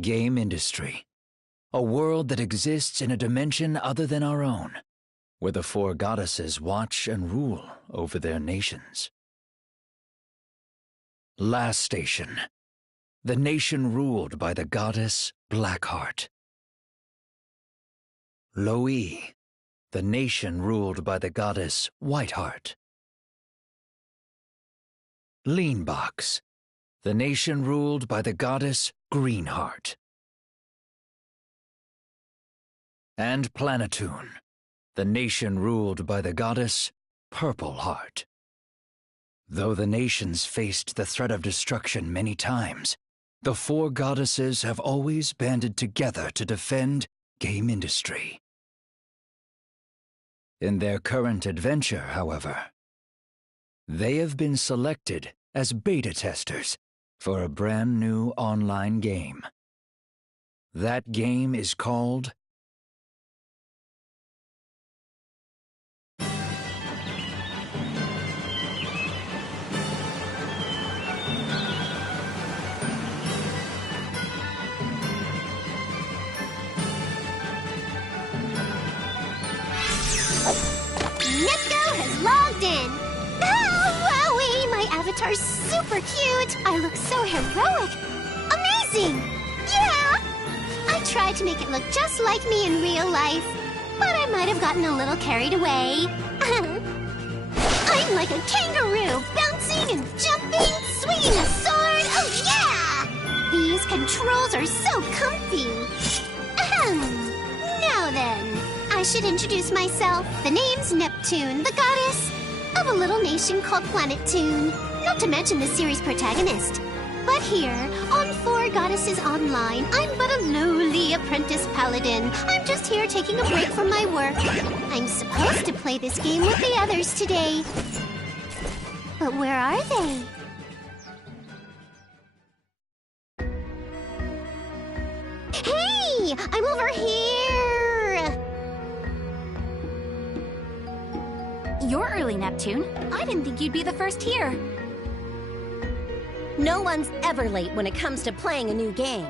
Game industry. A world that exists in a dimension other than our own, where the four goddesses watch and rule over their nations. Last station. The nation ruled by the goddess Blackheart. Loe. The nation ruled by the goddess Whiteheart. Leanbox. The nation ruled by the goddess Greenheart. And Planetoon. The nation ruled by the goddess Purpleheart. Though the nations faced the threat of destruction many times, the four goddesses have always banded together to defend game industry. In their current adventure, however, they have been selected as beta testers for a brand new online game. That game is called Neptunia has logged in! Oh, wowie! My avatar's super cute! I look so heroic! Amazing! Yeah! I tried to make it look just like me in real life, but I might have gotten a little carried away. I'm like a kangaroo, bouncing and jumping, swinging a sword! Oh, yeah! These controls are so comfy! Now then, I should introduce myself. The name's Neptune, the goddess of a little nation called Planetoon, not to mention the series protagonist. But here, on Four Goddesses Online, I'm but a lowly apprentice paladin. I'm just here taking a break from my work. I'm supposed to play this game with the others today. But where are they? Hey! I'm over here! You're early, Neptune. I didn't think you'd be the first here. No one's ever late when it comes to playing a new game.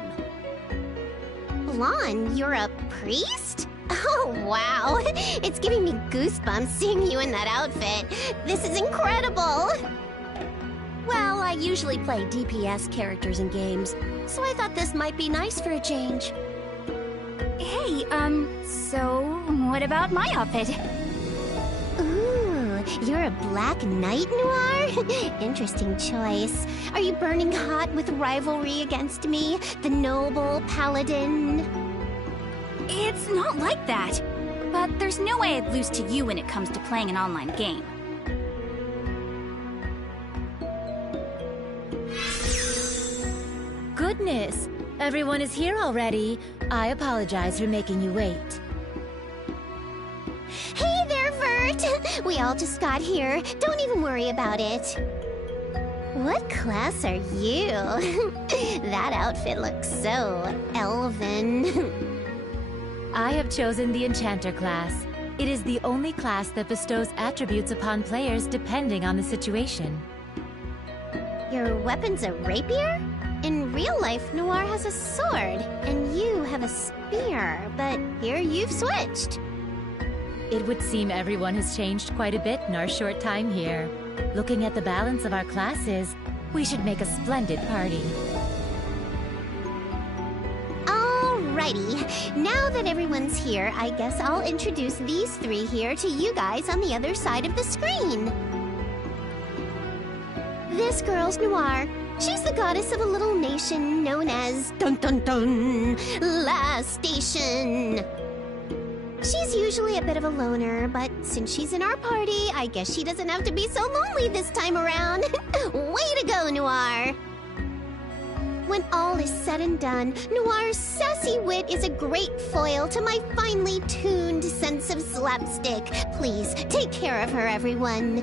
Blonde, you're a priest? Oh, wow. It's giving me goosebumps seeing you in that outfit. This is incredible. Well, I usually play DPS characters in games, so I thought this might be nice for a change. Hey, so what about my outfit? Ooh, you're a Black Knight, Noir? Interesting choice. Are you burning hot with rivalry against me, the noble paladin? It's not like that. But there's no way I'd lose to you when it comes to playing an online game. Goodness, everyone is here already. I apologize for making you wait. Hey there, Vert! We all just got here. Don't even worry about it. What class are you? That outfit looks so elven. I have chosen the Enchanter class. It is the only class that bestows attributes upon players depending on the situation. Your weapon's a rapier? In real life, Noir has a sword, and you have a spear, but here you've switched. It would seem everyone has changed quite a bit in our short time here. Looking at the balance of our classes, we should make a splendid party. Alrighty, now that everyone's here, I guess I'll introduce these three here to you guys on the other side of the screen. This girl's Noir. She's the goddess of a little nation known as Dun Dun Dun, Last Station. She's usually a bit of a loner, but since she's in our party, I guess she doesn't have to be so lonely this time around. Way to go, Noir! When all is said and done, Noir's sassy wit is a great foil to my finely tuned sense of slapstick. Please, take care of her, everyone.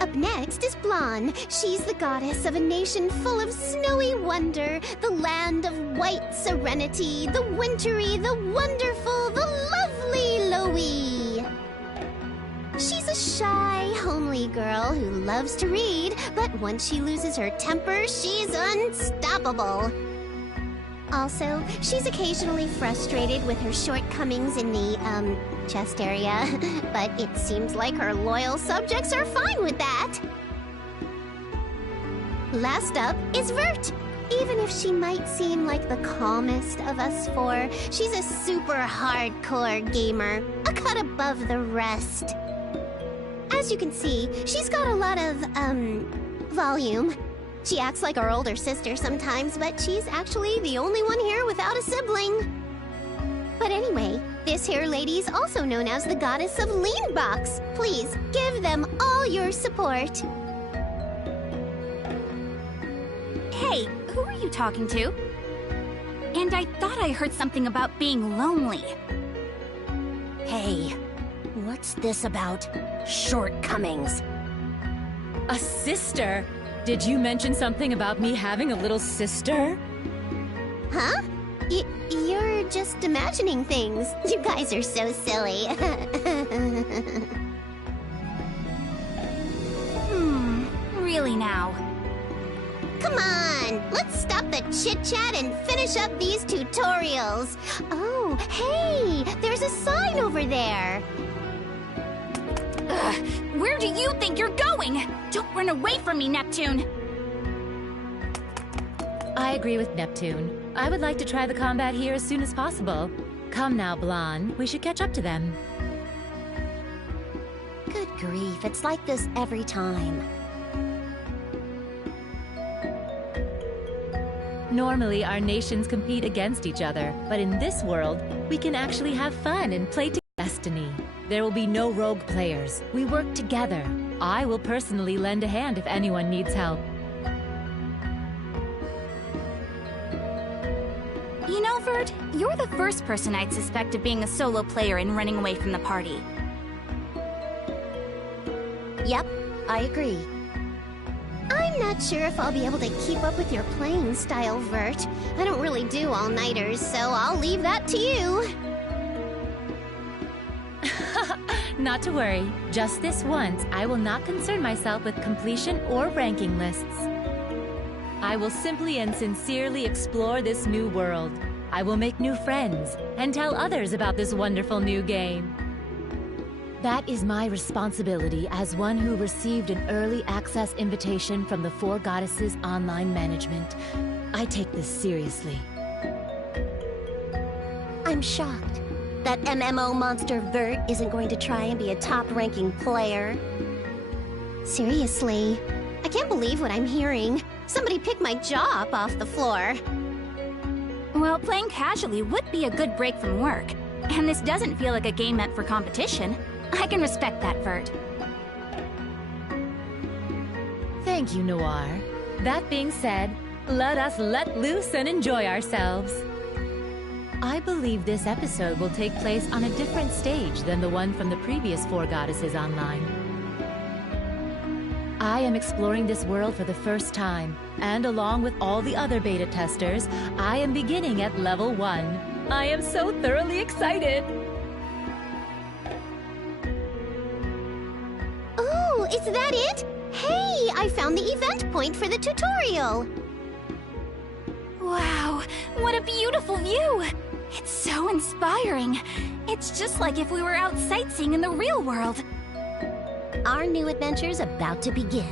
Up next is Blonde. She's the goddess of a nation full of snowy wonder, the land of white serenity, the wintry, the wonderful, the lovely Loe. She's a shy, homely girl who loves to read, but once she loses her temper, she's unstoppable. Also, she's occasionally frustrated with her shortcomings in the, chest area, but it seems like her loyal subjects are fine with that. Last up is Vert. Even if she might seem like the calmest of us four, she's a super hardcore gamer, a cut above the rest. As you can see, she's got a lot of, volume. She acts like our older sister sometimes, but she's actually the only one here without a sibling. But anyway, this here lady's also known as the goddess of Lean Box. Please, give them all your support. Hey, who are you talking to? And I thought I heard something about being lonely. Hey, what's this about shortcomings? A sister? Did you mention something about me having a little sister? Huh? You're just imagining things. You guys are so silly. Really now? Come on, let's stop the chit-chat and finish up these tutorials. Oh, hey, there's a sign over there. Ugh, where do you think you're going? Don't run away from me, Neptune! I agree with Neptune. I would like to try the combat here as soon as possible. Come now, Blonde. We should catch up to them. Good grief, it's like this every time. Normally, our nations compete against each other, but in this world, we can actually have fun and play to destiny. There will be no rogue players. We work together. I will personally lend a hand if anyone needs help. You know, Vert, you're the first person I'd suspect of being a solo player and running away from the party. Yep, I agree. I'm not sure if I'll be able to keep up with your playing style, Vert. I don't really do all-nighters, so I'll leave that to you. Not to worry. Just this once, I will not concern myself with completion or ranking lists. I will simply and sincerely explore this new world. I will make new friends and tell others about this wonderful new game. That is my responsibility as one who received an early access invitation from the Four Goddesses Online Management. I take this seriously. I'm shocked that MMO monster Vert isn't going to try and be a top-ranking player. Seriously, I can't believe what I'm hearing. Somebody picked my jaw up off the floor. Well, playing casually would be a good break from work. And this doesn't feel like a game meant for competition. I can respect that, Vert. Thank you, Noir. That being said, let us let loose and enjoy ourselves. I believe this episode will take place on a different stage than the one from the previous Four Goddesses Online. I am exploring this world for the first time, and along with all the other beta testers, I am beginning at level 1. I am so thoroughly excited! Oh, is that it? Hey, I found the event point for the tutorial. Wow, what a beautiful view! It's so inspiring. It's just like if we were out sightseeing in the real world. Our new adventure's about to begin.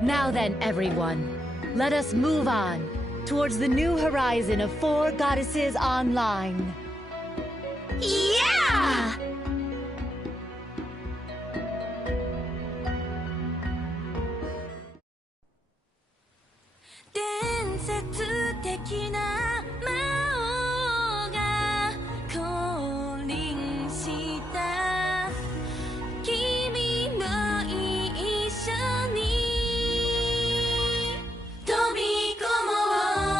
Now then, everyone, let us move on towards the new horizon of Four Goddesses Online. Yeah! 伝説的な魔王が降臨した君も一緒に飛び込もう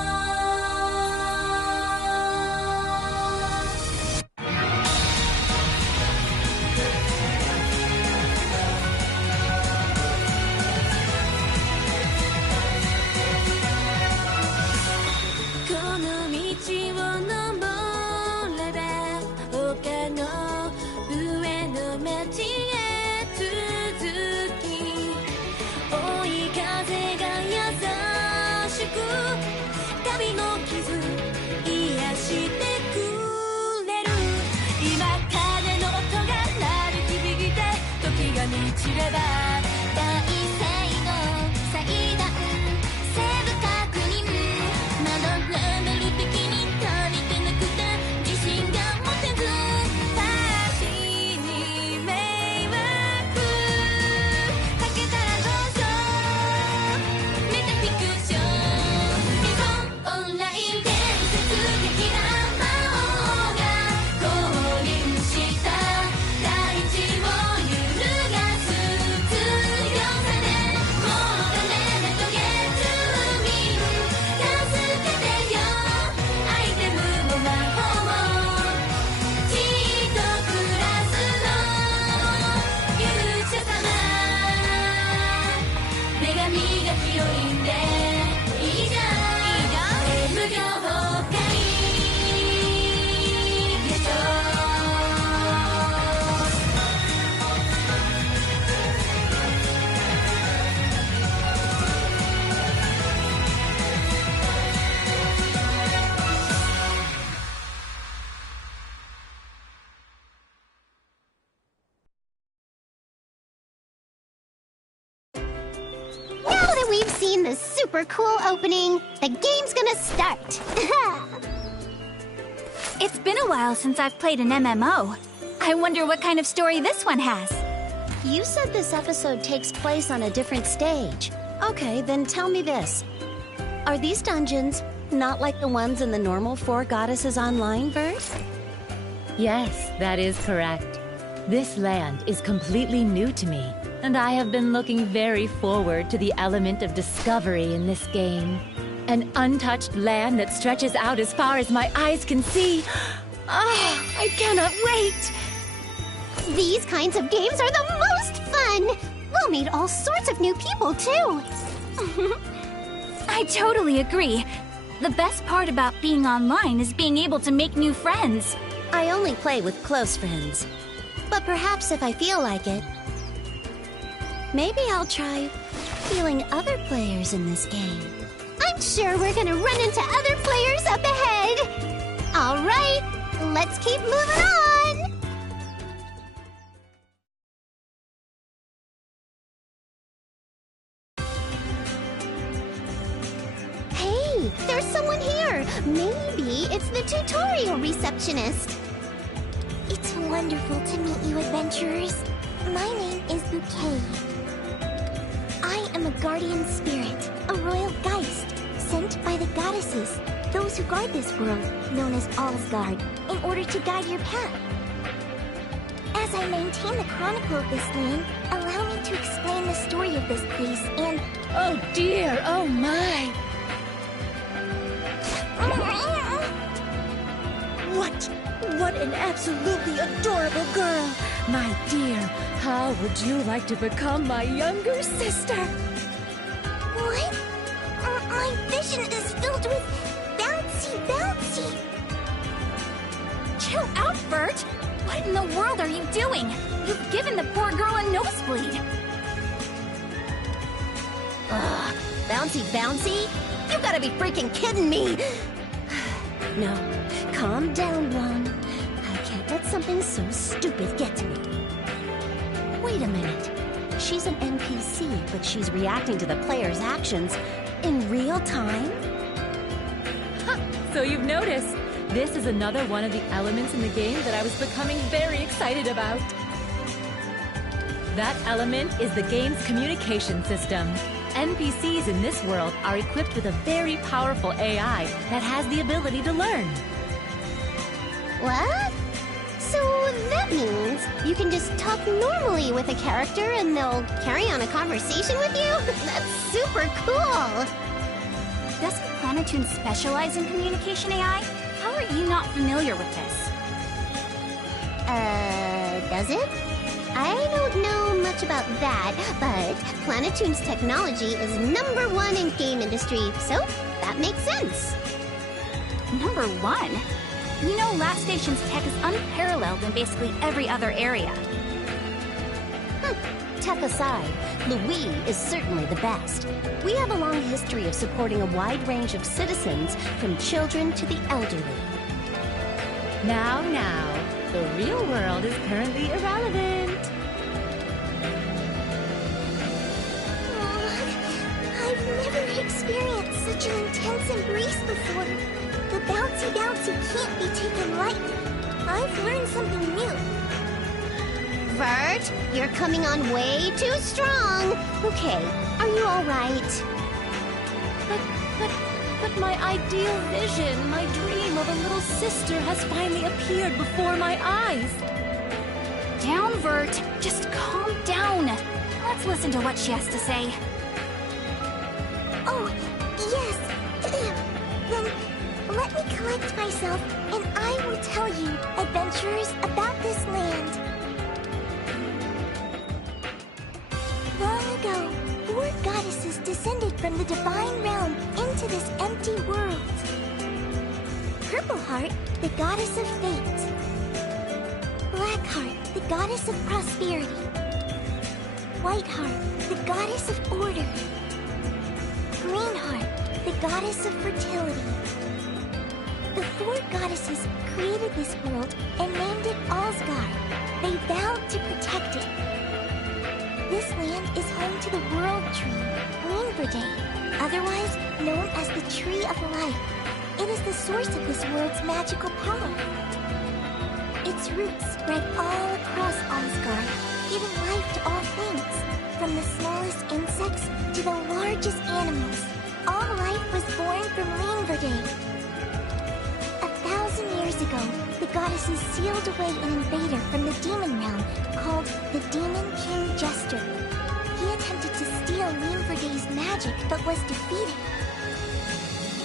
知れば大聖堂祭壇セーブ確認まだレベル的に足りてなくて自信が持てず私に迷惑かけたらどうぞメタフィクション日本オンライン伝説的な魔王が降臨した大地を揺るがす強さでもうダメなトゲ住民助けてよアイテムも魔法もじっと暮らすの勇者様女神がヒロインでいいじゃん無料崩壊でしょNow that we've seen the super cool opening, the game's gonna start. It's been a while since I've played an MMO. I wonder what kind of story this one has. You said this episode takes place on a different stage. Okay, then tell me this. Are these dungeons not like the ones in the normal Four Goddesses Online verse? Yes, that is correct. This land is completely new to me, and I have been looking very forward to the element of discovery in this game. An untouched land that stretches out as far as my eyes can see. Ah, I cannot wait! These kinds of games are the most fun! We'll meet all sorts of new people, too! I totally agree. The best part about being online is being able to make new friends. I only play with close friends. But perhaps if I feel like it, maybe I'll try feeling other players in this game. I'm sure we're gonna run into other players up ahead! Alright, let's keep moving on! Hey, there's someone here! Maybe it's the tutorial receptionist. It's wonderful to meet you, adventurers. My name is Bouquet. I am a guardian spirit, a royal geist, sent by the goddesses, those who guard this world, known as Allsguard, in order to guide your path. As I maintain the chronicle of this land, allow me to explain the story of this place and... Oh dear, oh my! What an absolutely adorable girl! My dear, how would you like to become my younger sister? What? My vision is filled with bouncy. Chill out, Bert! What in the world are you doing? You've given the poor girl a nosebleed. Ugh, bouncy? You gotta be freaking kidding me! No, calm down, Blonde. I can't let something so stupid get to me. Wait a minute. She's an NPC, but she's reacting to the player's actions in real time? So you've noticed. This is another one of the elements in the game that I was becoming very excited about. That element is the game's communication system. NPCs in this world are equipped with a very powerful AI that has the ability to learn. What? So that means you can just talk normally with a character and they'll carry on a conversation with you? That's super cool! Doesn't Planetoon specialize in communication AI? How are you not familiar with this? Does it? I don't know much about that, but Planetoon's technology is #1 in game industry, so that makes sense. #1? You know Last Station's tech is unparalleled in basically every other area. Tech aside, Louis is certainly the best. We have a long history of supporting a wide range of citizens, from children to the elderly. Now, the real world is currently irrelevant. experienced such an intense embrace before. The bouncy can't be taken lightly. I've learned something new. Vert, you're coming on way too strong. Okay, are you all right? But my ideal vision, my dream of a little sister has finally appeared before my eyes. Down, Vert. Just calm down. Let's listen to what she has to say. Oh, yes. Then let me collect myself, and I will tell you, adventurers, about this land. Long ago, 4 goddesses descended from the divine realm into this empty world. Purpleheart, the goddess of fate. Blackheart, the goddess of prosperity. Whiteheart, the goddess of order. Greenheart, the goddess of fertility. The 4 goddesses created this world and named it Alsgard. They vowed to protect it. This land is home to the World Tree, Leanverday, otherwise known as the Tree of Life. It is the source of this world's magical power. Its roots spread all across Asgard, giving life to all things, from the smallest insects to the largest animals. All life was born from Leanverday. 1,000 years ago, the goddesses sealed away an invader from the demon realm called the Demon King Jester. He attempted to steal Leanverday's magic, but was defeated.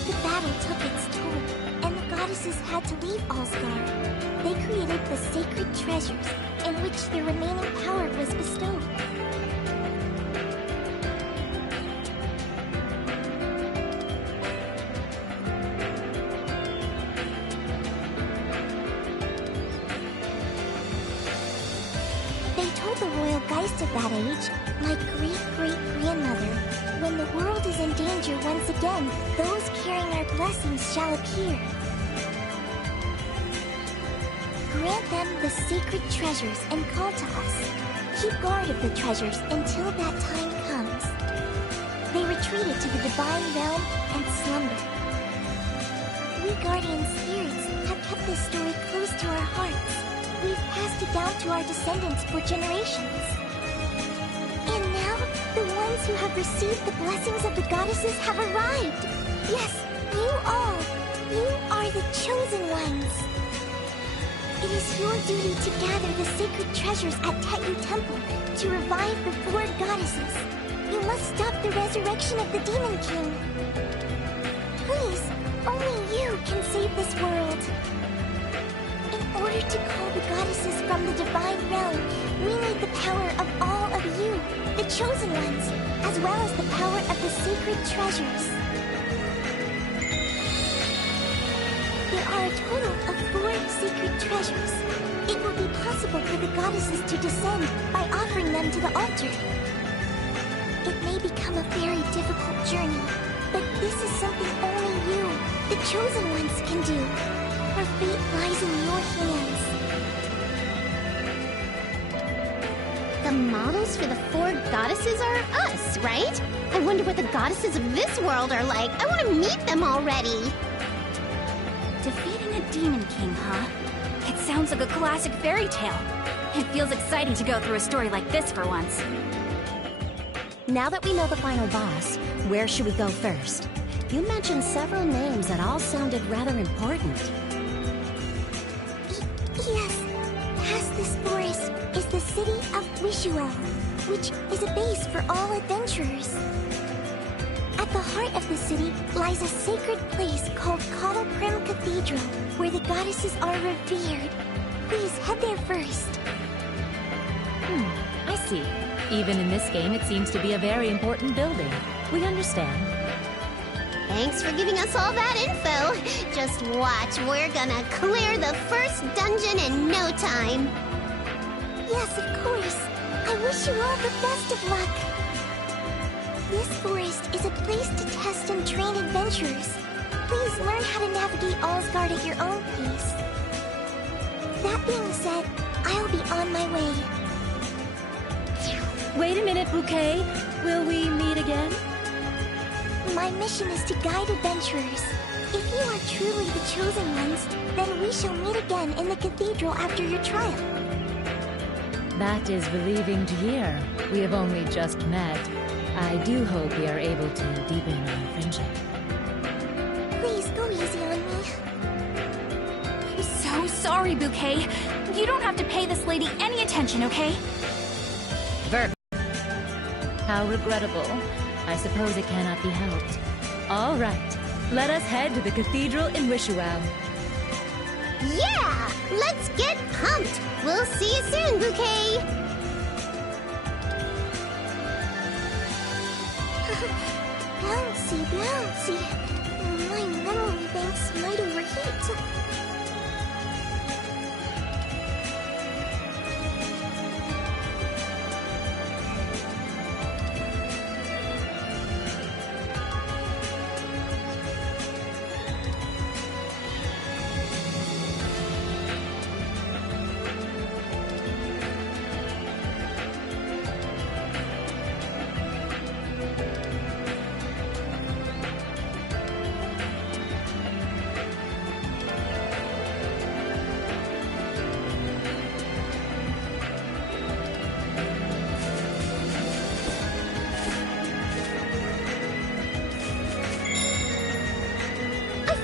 The battle took its toll, and the goddesses had to leave Asgard. They created the sacred treasures, in which their remaining power was bestowed. They told the royal geist of that age, my great-great-grandmother, when the world is in danger once again, those carrying our blessings shall appear. Grant them the sacred treasures and call to us. Keep guard of the treasures until that time comes. They retreated to the divine realm and slumbered. We guardian spirits have kept this story close to our hearts. We've passed it down to our descendants for generations. And now, the ones who have received the blessings of the goddesses have arrived. Yes, you all. You are the chosen ones. It is your duty to gather the sacred treasures at Tetu Temple to revive the 4 goddesses. You must stop the resurrection of the Demon King. Please, only you can save this world. In order to call the goddesses from the divine realm, we need the power of all of you, the chosen ones, as well as the power of the sacred treasures. There are a total of 4 sacred treasures. It will be possible for the goddesses to descend by offering them to the altar. It may become a very difficult journey, but this is something only you, the chosen ones, can do. Our fate lies in your hands. The models for the 4 goddesses are us, right? I wonder what the goddesses of this world are like. I want to meet them already. Defeating a Demon King, huh? It sounds like a classic fairy tale. It feels exciting to go through a story like this for once. Now that we know the final boss, where should we go first? You mentioned several names that all sounded rather important. Yes, past this forest is the city of Wishuel, which is a base for all adventurers. At the heart of the city lies a sacred place called Prim Cathedral, where the goddesses are revered. Please head there first. I see. Even in this game, it seems to be a very important building. We understand. Thanks for giving us all that info. Just watch, we're gonna clear the first dungeon in no time. Yes, of course. I wish you all the best of luck. This forest is a place to test and train adventurers. Please learn how to navigate Asgard at your own pace. That being said, I'll be on my way. Wait a minute, Bouquet. Will we meet again? My mission is to guide adventurers. If you are truly the chosen ones, then we shall meet again in the cathedral after your trial. That is relieving to hear. We have only just met. I do hope we are able to deepen our friendship. Please go easy on me. I'm so sorry, Bouquet. You don't have to pay this lady any attention, okay? How regrettable. I suppose it cannot be helped. All right, let us head to the cathedral in Wishuao. Yeah! Let's get pumped! We'll see you soon, Bouquet! Bouncy, bouncy. My memory banks might overheat.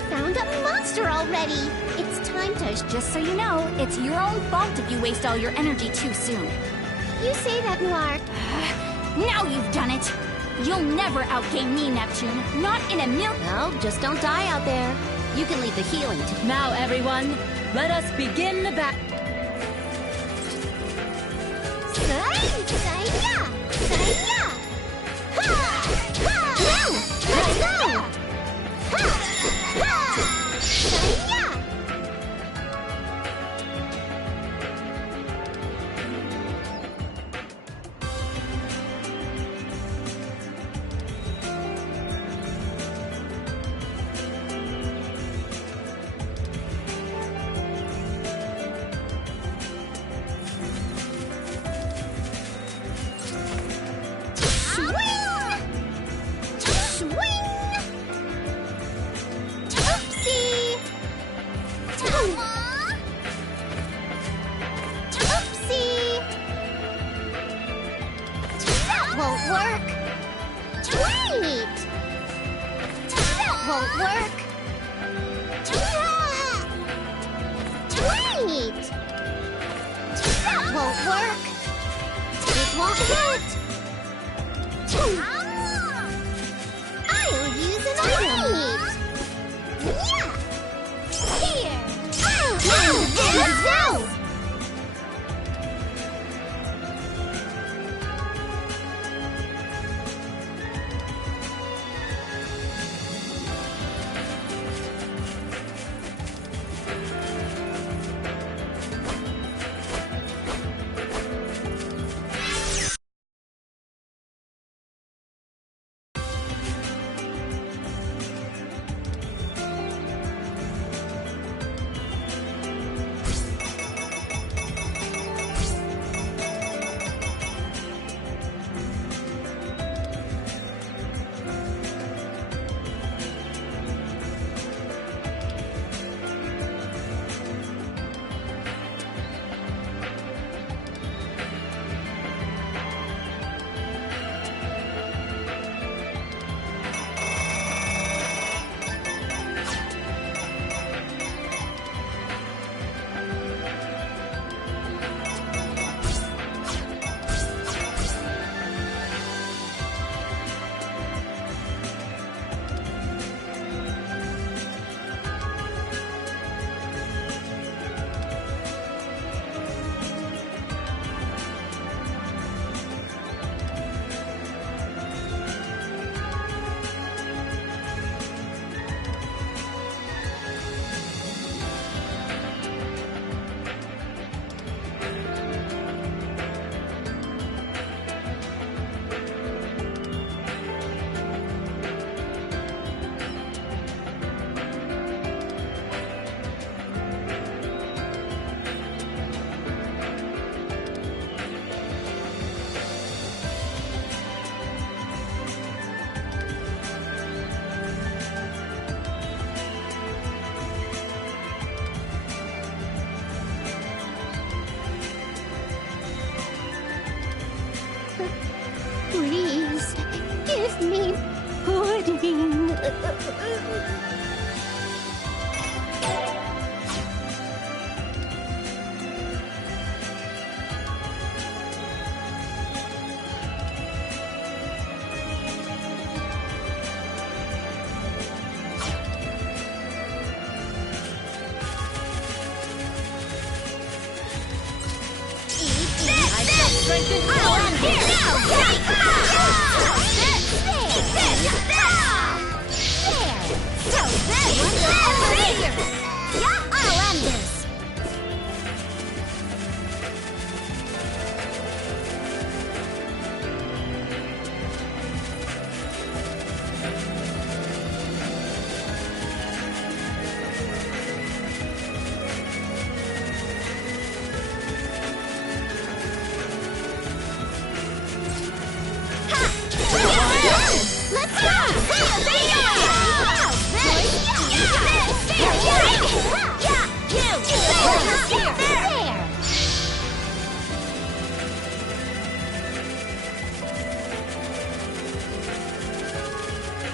Found a monster already! It's time to... Just so you know, it's your own fault if you waste all your energy too soon. You say that, Noir. Now you've done it! You'll never outgame me, Neptune. Not in a mil- Well, just don't die out there. You can leave the healing to... Now, everyone, let us begin the battle. Saya! Saya! Ha! Ha! Now! Let's go! Ha! Ha! Saya! Won't work. Wait! That won't work. Wait! That won't work. It won't hit. I'll use an item. Yeah! Here! Now, this!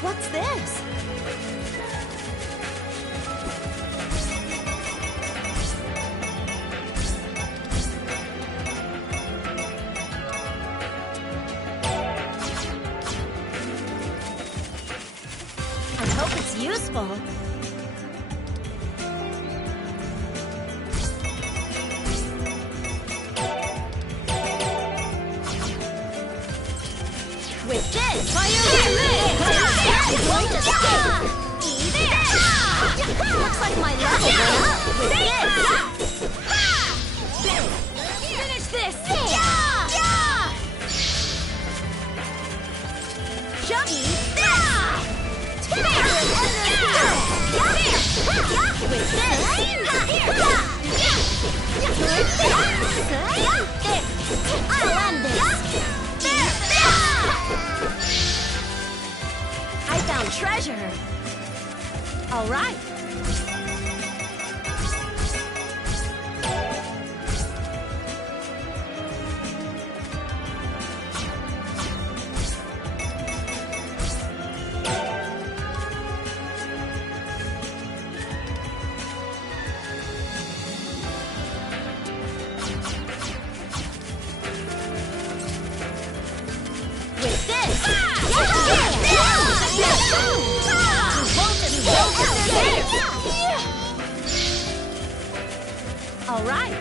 What's this? I hope it's useful. With this, looks like my level went up with this. Finish this. Jump. With this. I'll end this. I found treasure. All right. With this. All right.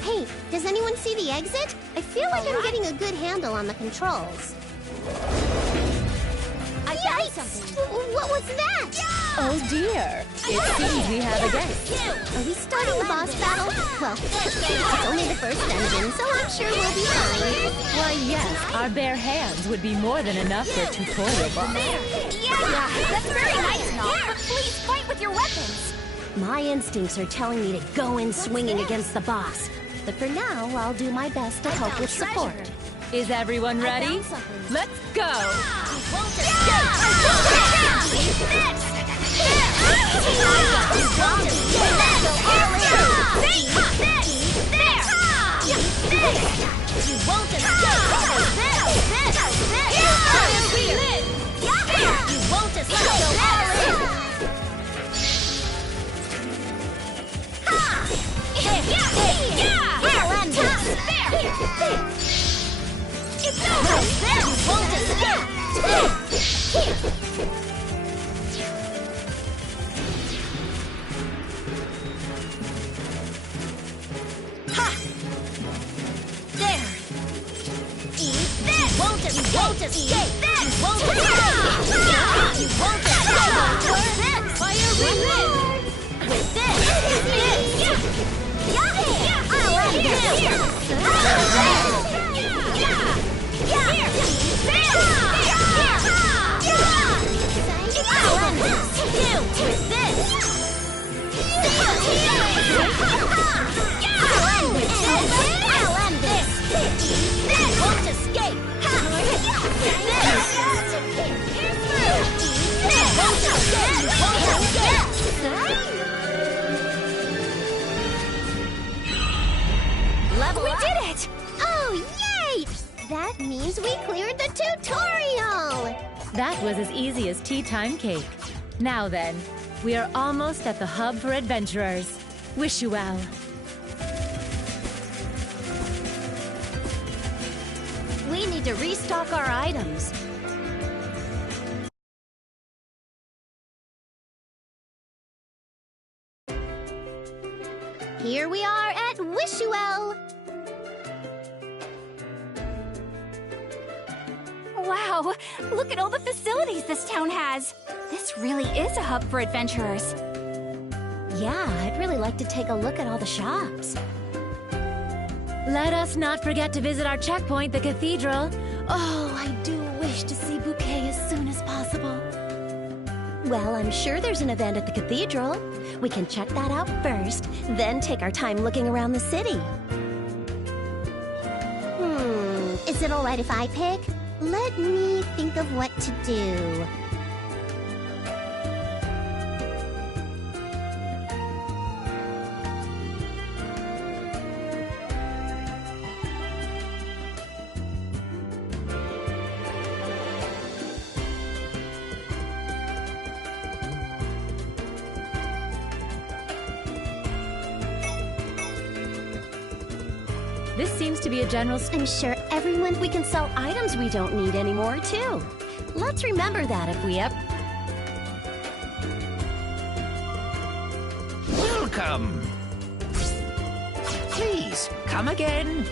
Hey, does anyone see the exit? I feel like I'm getting a good handle on the controls. I found something. What was that? Oh dear. It seems we have a guest. Are we starting the boss battle? Well, it's only the first dungeon, so I'm sure we'll be fine. Why, yes, our bare hands would be more than enough for a tutorial boss. Yeah, that's very nice and all, but please fight with your weapons. My instincts are telling me to go in swinging against the boss. But for now, I'll do my best to help with support. Is everyone ready? Let's go! That was as easy as tea time cake. Now then, we are almost at the hub for adventurers. Wish you well. We need to restock our items. Here we are at Wishuel. Wow, look at all the facilities this town has. This really is a hub for adventurers. Yeah, I'd really like to take a look at all the shops. Let us not forget to visit our checkpoint, the cathedral. Oh, I do wish to see Bouquet as soon as possible. Well, I'm sure there's an event at the cathedral. We can check that out first, then take our time looking around the city. Is it alright if I pick? Let me think of what to do. This seems to be a general... I'm sure everyone... We can sell items we don't need anymore, too. Let's remember that if we ever... Welcome! Please, come again.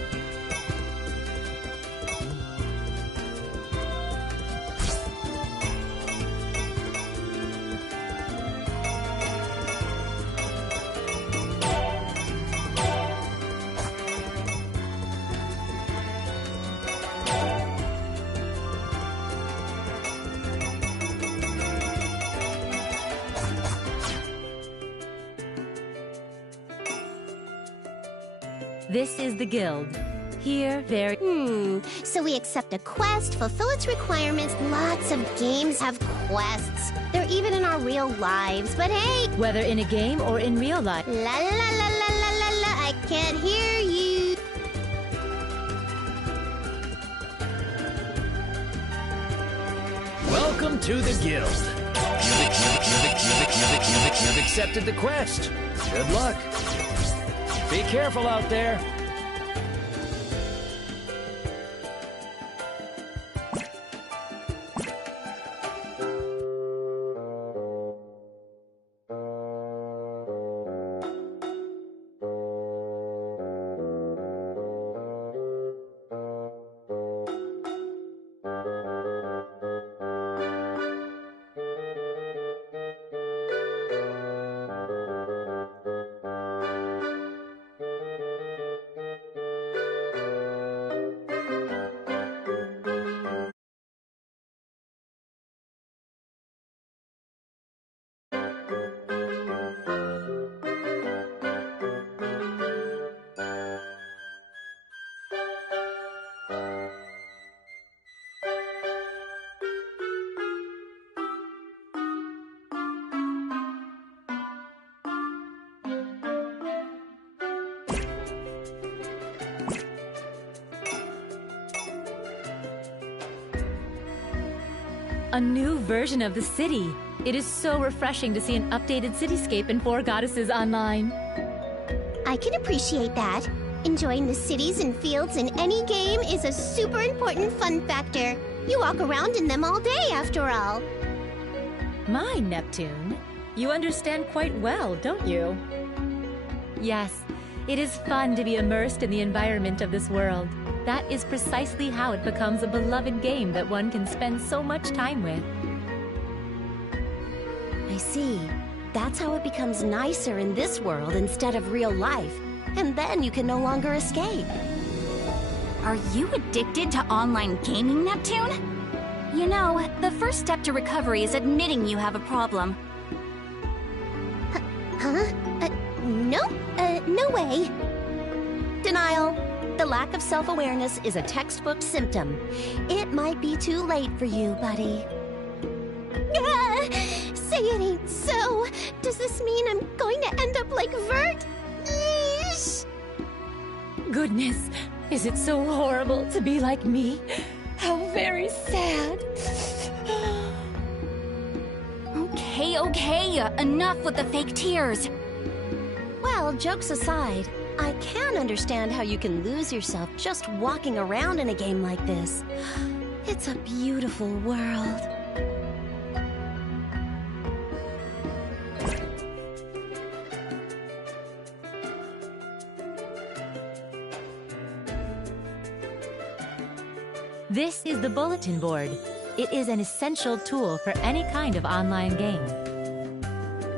This is the guild. Here, very... So we accept a quest, fulfill its requirements. Lots of games have quests. They're even in our real lives. But hey! Whether in a game or in real life. La la la la la la la la, I can't hear you. Welcome to the guild. You've accepted the quest. Good luck. Be careful out there. A new version of the city. It is so refreshing to see an updated cityscape in Four Goddesses online. I can appreciate that. Enjoying the cities and fields in any game is a super important fun factor. You walk around in them all day, after all. My Neptune, you understand quite well, don't you? Yes, it is fun to be immersed in the environment of this world. That is precisely how it becomes a beloved game that one can spend so much time with. I see. That's how it becomes nicer in this world instead of real life. And then you can no longer escape. Are you addicted to online gaming, Neptune? You know, the first step to recovery is admitting you have a problem. Huh? Nope. No way. Denial. The lack of self-awareness is a textbook symptom. It might be too late for you, buddy. Say it ain't so. Does this mean I'm going to end up like Vert? Eesh. Goodness, is it so horrible to be like me? How very sad. Okay, enough with the fake tears. Well, jokes aside, I can understand how you can lose yourself just walking around in a game like this. It's a beautiful world. This is the bulletin board. It is an essential tool for any kind of online game.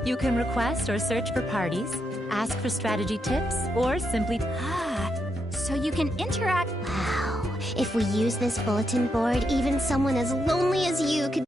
You can request or search for parties, ask for strategy tips, or simply... So you can interact... Wow. If we use this bulletin board, even someone as lonely as you could...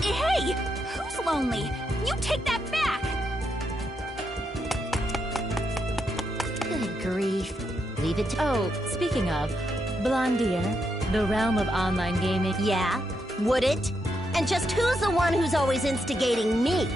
Hey! Who's lonely? You take that back! Good grief. Leave it to... Oh, speaking of, Blondier, the realm of online gaming... Yeah? Would it? And just who's the one who's always instigating me?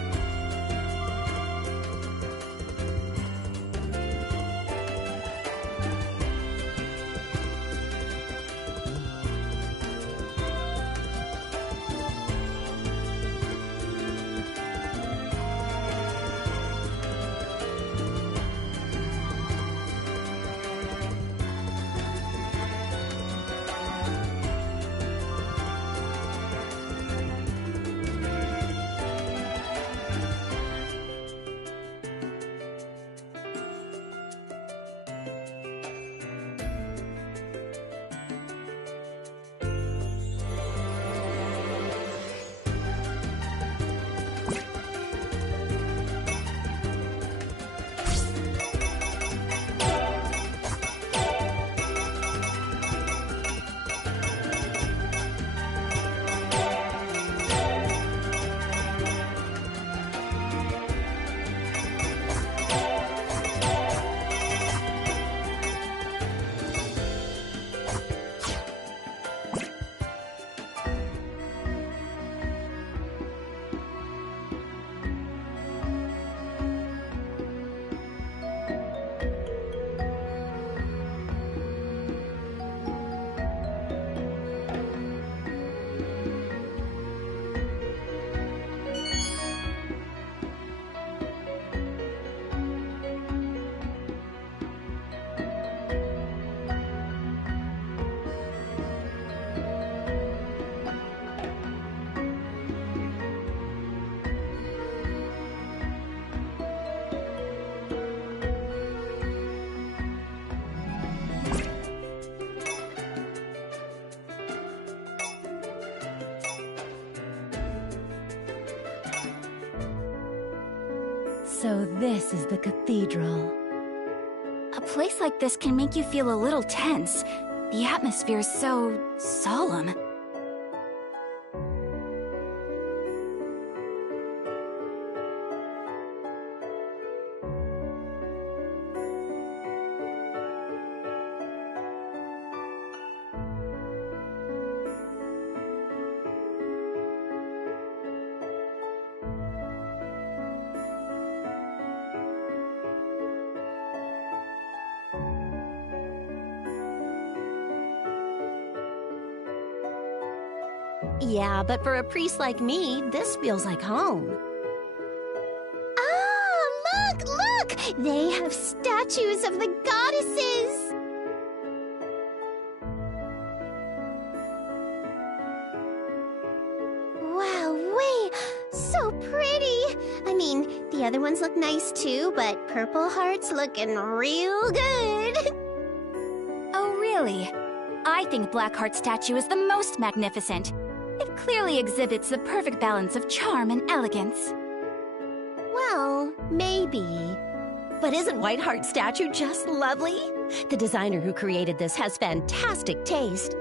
So this is the cathedral. A place like this can make you feel a little tense. The atmosphere is so... solemn. Yeah, but for a priest like me, this feels like home. Ah, look! They have statues of the goddesses! Wowee! So pretty! I mean, the other ones look nice too, but Purple Heart's looking real good! Oh, really? I think Blackheart's statue is the most magnificent. It clearly exhibits the perfect balance of charm and elegance. Well, maybe. But isn't Whiteheart's statue just lovely? The designer who created this has fantastic taste.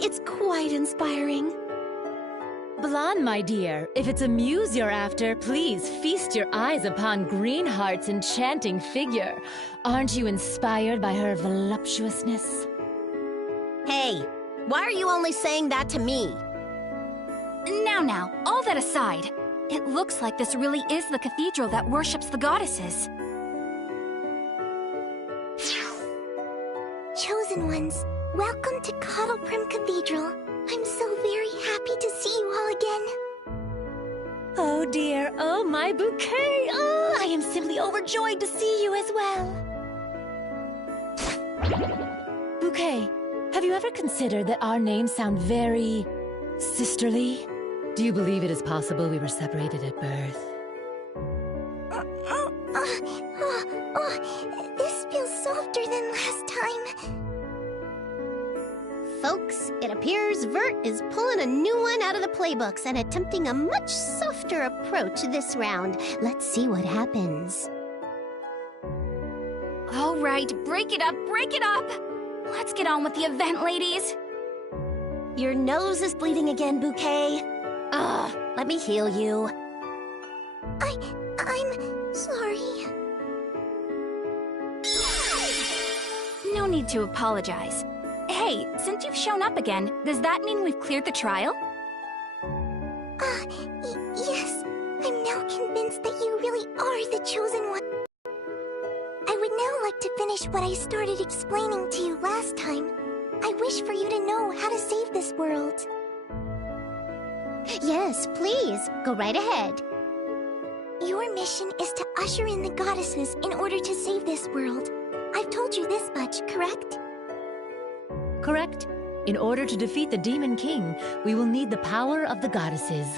It's quite inspiring. Blonde, my dear, if it's a muse you're after, please feast your eyes upon Greenheart's enchanting figure. Aren't you inspired by her voluptuousness? Hey, why are you only saying that to me? Now, all that aside, it looks like this really is the cathedral that worships the goddesses. Chosen ones, welcome to Cottleprim Cathedral. I'm so very happy to see you all again. Oh dear, oh my bouquet! Oh, I am simply overjoyed to see you as well. Bouquet, have you ever considered that our names sound very sisterly? Do you believe it is possible we were separated at birth? This feels softer than last time. Folks, it appears Vert is pulling a new one out of the playbooks and attempting a much softer approach this round. Let's see what happens. All right, break it up, break it up! Let's get on with the event, ladies. Your nose is bleeding again, Bouquet. Ugh, let me heal you. I'm sorry. No need to apologize. Hey, since you've shown up again, does that mean we've cleared the trial? Yes. I'm now convinced that you really are the chosen one. I would now like to finish what I started explaining to you last time. I wish for you to know how to save this world. Yes, please, go right ahead. Your mission is to usher in the goddesses in order to save this world. I've told you this much, correct? Correct. In order to defeat the Demon King, we will need the power of the goddesses.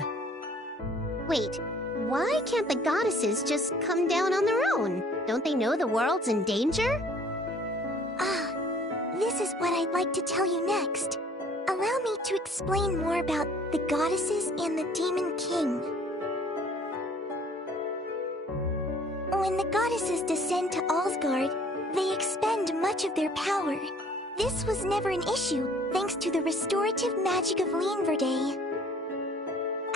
Wait, why can't the goddesses just come down on their own? Don't they know the world's in danger? This is what I'd like to tell you next. Allow me to explain more about the goddesses and the Demon King. When the goddesses descend to Alsgard, they expend much of their power. This was never an issue, thanks to the restorative magic of Lienverde.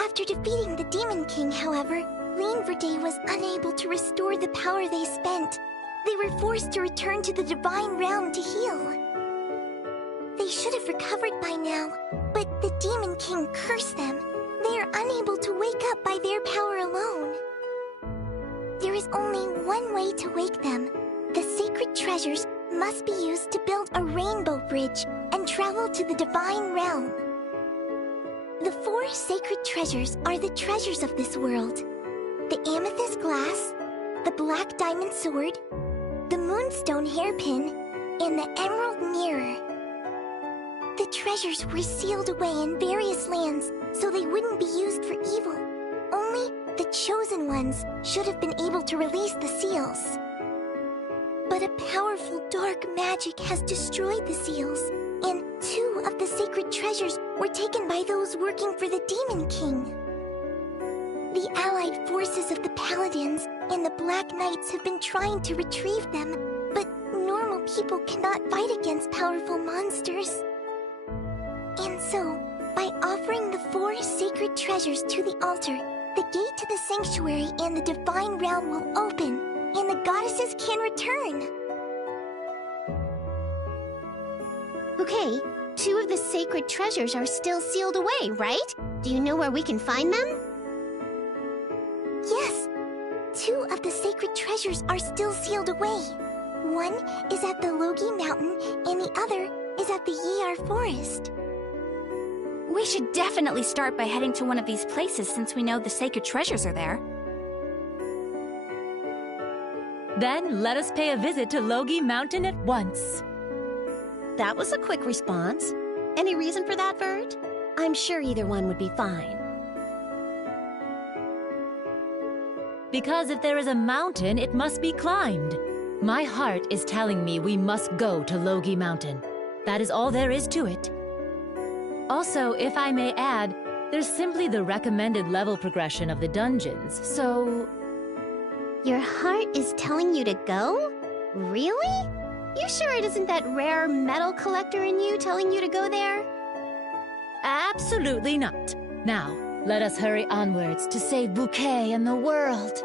After defeating the Demon King, however, Lienverde was unable to restore the power they spent. They were forced to return to the Divine Realm to heal. They should have recovered by now, but the Demon King cursed them. They are unable to wake up by their power alone. There is only one way to wake them. The sacred treasures must be used to build a rainbow bridge and travel to the Divine Realm. The 4 sacred treasures are the treasures of this world. The amethyst glass, the black diamond sword, the moonstone hairpin, and the emerald mirror. The treasures were sealed away in various lands so they wouldn't be used for evil. Only the chosen ones should have been able to release the seals. But a powerful dark magic has destroyed the seals, and 2 of the sacred treasures were taken by those working for the Demon King. The allied forces of the Paladins and the Black Knights have been trying to retrieve them, but normal people cannot fight against powerful monsters. And so, by offering the 4 sacred treasures to the altar, the gate to the sanctuary and the Divine Realm will open, and the goddesses can return. Okay, 2 of the sacred treasures are still sealed away, right? Do you know where we can find them? Yes, 2 of the sacred treasures are still sealed away. One is at the Logi Mountain, and the other is at the Yar Forest. We should definitely start by heading to one of these places since we know the sacred treasures are there. Then let us pay a visit to Logi Mountain at once. That was a quick response. Any reason for that, Vert? I'm sure either one would be fine. Because if there is a mountain, it must be climbed. My heart is telling me we must go to Logi Mountain. That is all there is to it. Also, if I may add, there's simply the recommended level progression of the dungeons, so... Your heart is telling you to go? Really? You sure it isn't that rare metal collector in you telling you to go there? Absolutely not. Now, Let us hurry onwards to save Bouquet and the world.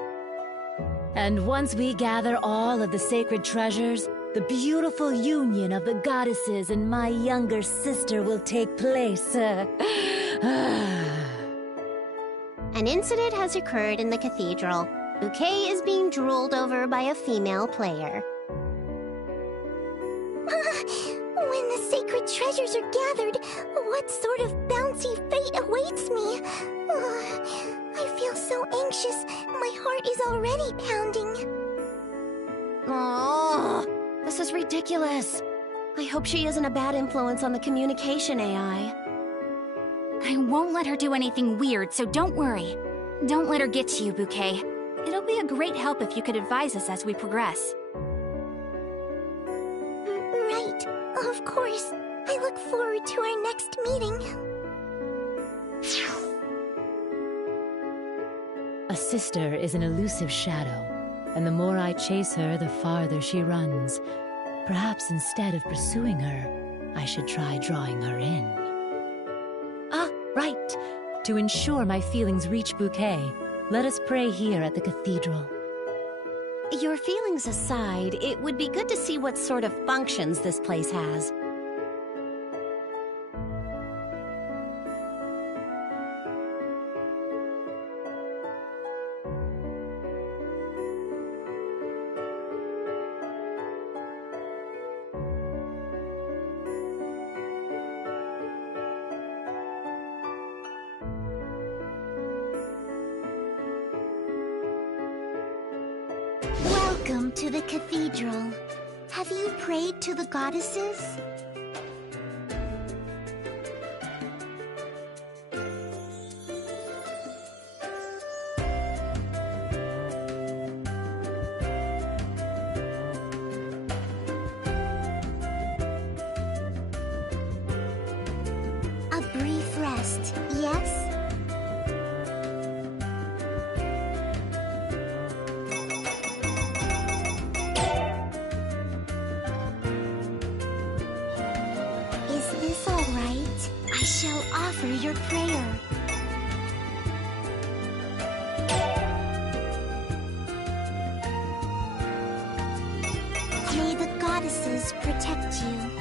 And once we gather all of the sacred treasures, the beautiful union of the goddesses and my younger sister will take place. An incident has occurred in the cathedral. Bouquet is being drooled over by a female player. When the sacred treasures are gathered, what sort of bouncy fate awaits me? I feel so anxious. My heart is already pounding. Oh, this is ridiculous. I hope she isn't a bad influence on the communication AI. I won't let her do anything weird, so don't worry. Don't let her get to you, Bouquet. It'll be a great help if you could advise us as we progress. Right, of course. I look forward to our next meeting. A sister is an elusive shadow, and the more I chase her, the farther she runs. Perhaps instead of pursuing her, I should try drawing her in. Ah, right! To ensure my feelings reach Bouquet, let us pray here at the cathedral. Your feelings aside, it would be good to see what sort of functions this place has. Welcome to the cathedral. Have you prayed to the goddesses? A brief rest, yes? I shall offer your prayer. May the goddesses protect you.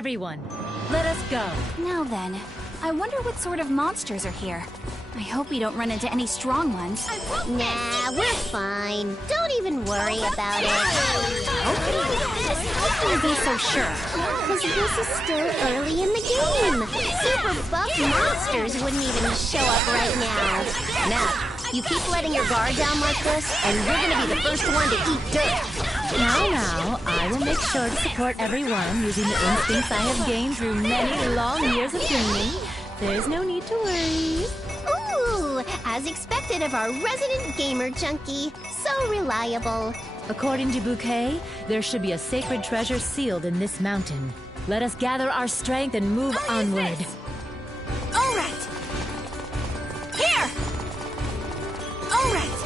Everyone, let us go. Now then, I wonder what sort of monsters are here. I hope we don't run into any strong ones. Nah, we're fine. Don't even worry about it. How can you be so sure? Because this is still early in the game. Super buff monsters wouldn't even show up right now. Now, you keep letting your guard down like this, and you're gonna be the first one to eat dirt. Now, I will make sure to support everyone using the instincts I have gained through many long years of gaming. There's no need to worry. Ooh, as expected of our resident gamer junkie. So reliable. According to Bouquet, there should be a sacred treasure sealed in this mountain. Let us gather our strength and move onward. All right. Here. All right.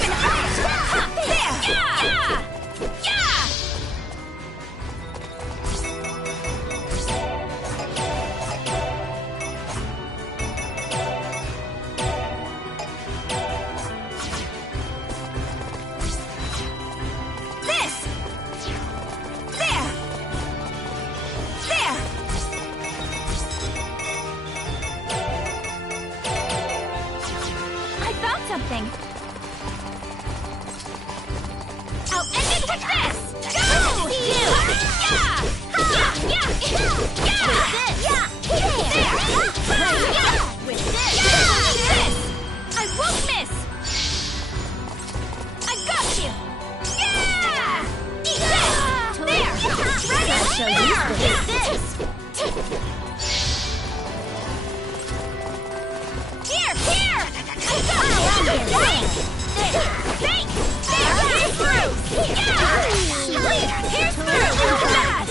even higher! Ha! There! Yeah! Yeah! This! There! There! I found something! I'll end it with this! Go! You! Yeah! Yeah! Yeah! Yeah! With this! This! I won't miss! I got you! Yeah! Eat this! There! Ready? There! This! Here! Here! I got you! There! Think! There! Here's through! Yeah! Here's through! Bad!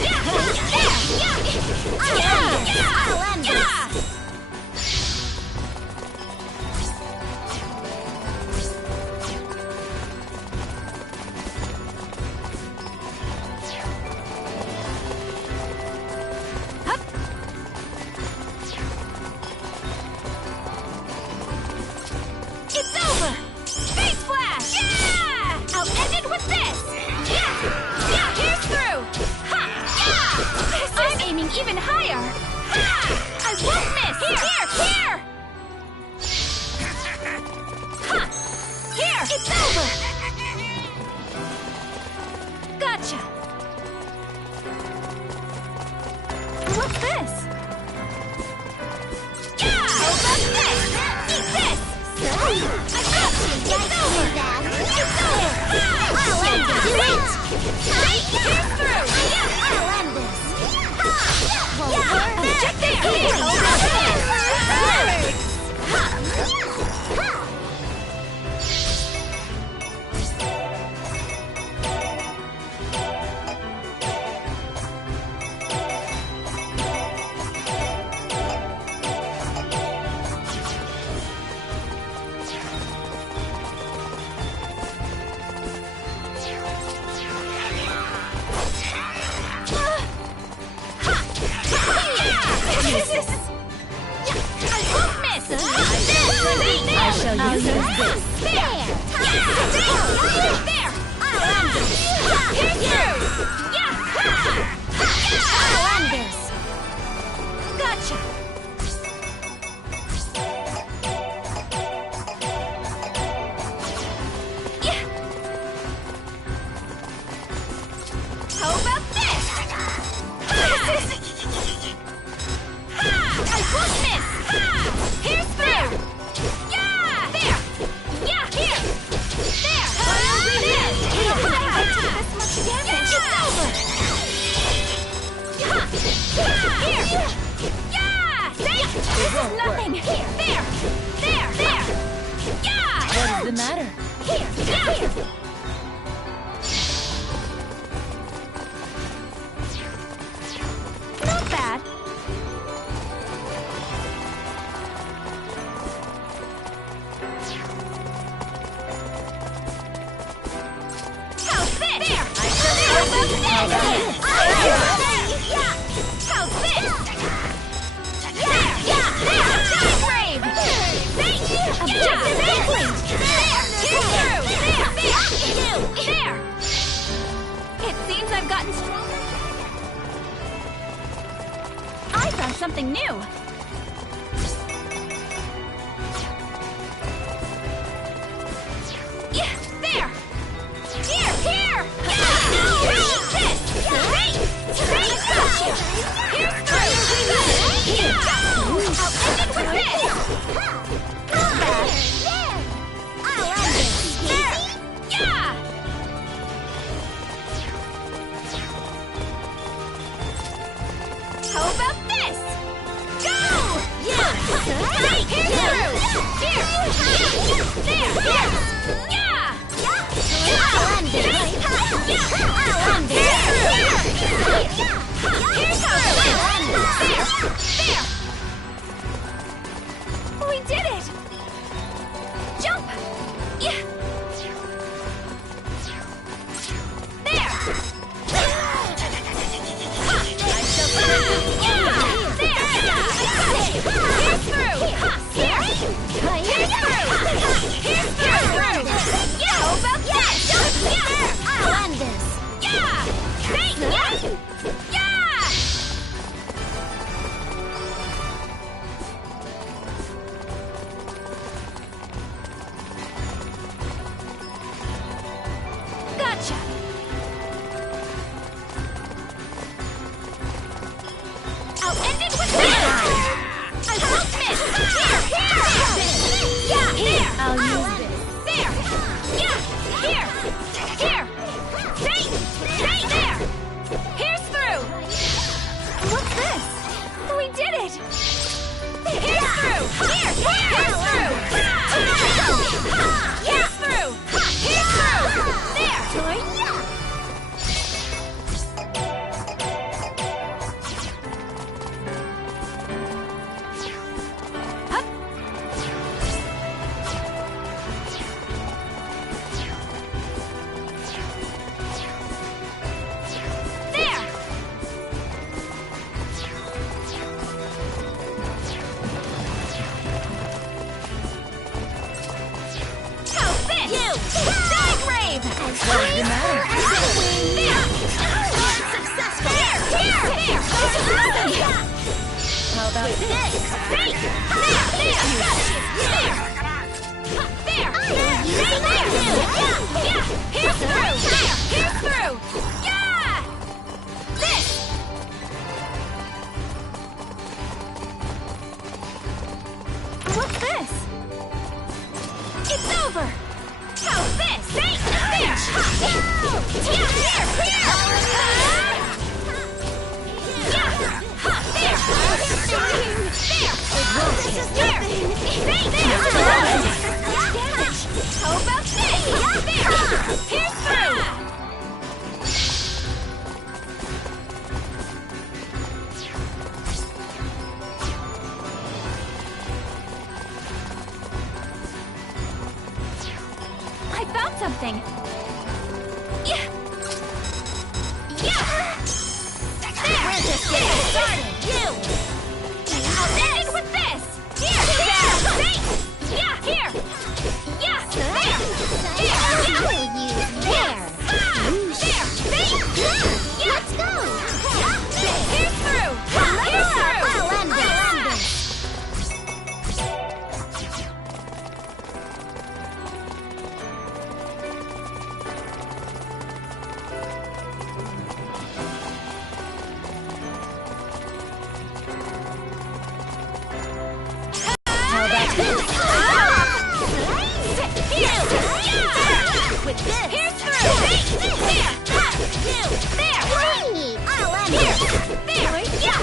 Yeah! There! Yeah! Yeah! Yeah! Hup! It's over! Face flash! Yeah! I'll end it with this! Yeah! Yeah! Here's through! Ha! Yeah! I'm aiming even higher! Ha! I won't miss! Here! Here! Ha! Here! It's over! Gotcha! What's this? Yeah! How about this? Eat this! I got you! It's over! It's over! I'll end this! Right? Here's through! I'll end this! Check there! How about this? I won't miss! I shall use this! There! There! Here's through! Yeah! I'll end this! Gotcha! Yeah! How about this? I won't miss! Here's through! Yeah! There! Yeah! Here! There! There! This much damage! It's over! Here! Yeah! This is nothing! Here! There! There! There! Yeah! What's the matter? Here! Yeah! Not bad. How's this? There! How's this? Yeah! How's this? There! Yeah! There! Time brave! Think! Objective complete! There! Here's through! There! There! It seems I've gotten stronger. I found something new! Yeah! There! Here! Here! Yeah! This! Right! Gotcha! Here's through! Yeah! I'll end it with this! Not bad! I'll end it! There! Yeah! How about this? Go! Gotcha! I'll end it with this! I won't miss! Here! Yeah, there! I'll use this. There! Yeah! Here! Here! Stay! Stay there! Here's through! What's this? We did it! Here's through! Here! Here's through! Here's through! Here's through! There! Up! There! How's this? You! Dive Rave! What's the matter? There! Successful! There! How about this? There! Yeah! Here's through! There! Here's through! Yeah! This! What's this? It's over! How's this? There! Yeah! Here! Yeah! Ha! There! How about this? There! Here's through! I found something! Yeah! Yeah! There! I'll end it with this! Here! There! Yeah! Here! Yeah! There! Yeah! Yeah! Let's go! Here's through! Here's through! I'll end this. How about this? With this! Here's through! There! There! I'll end Here! it. There! Yeah!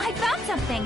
I found something!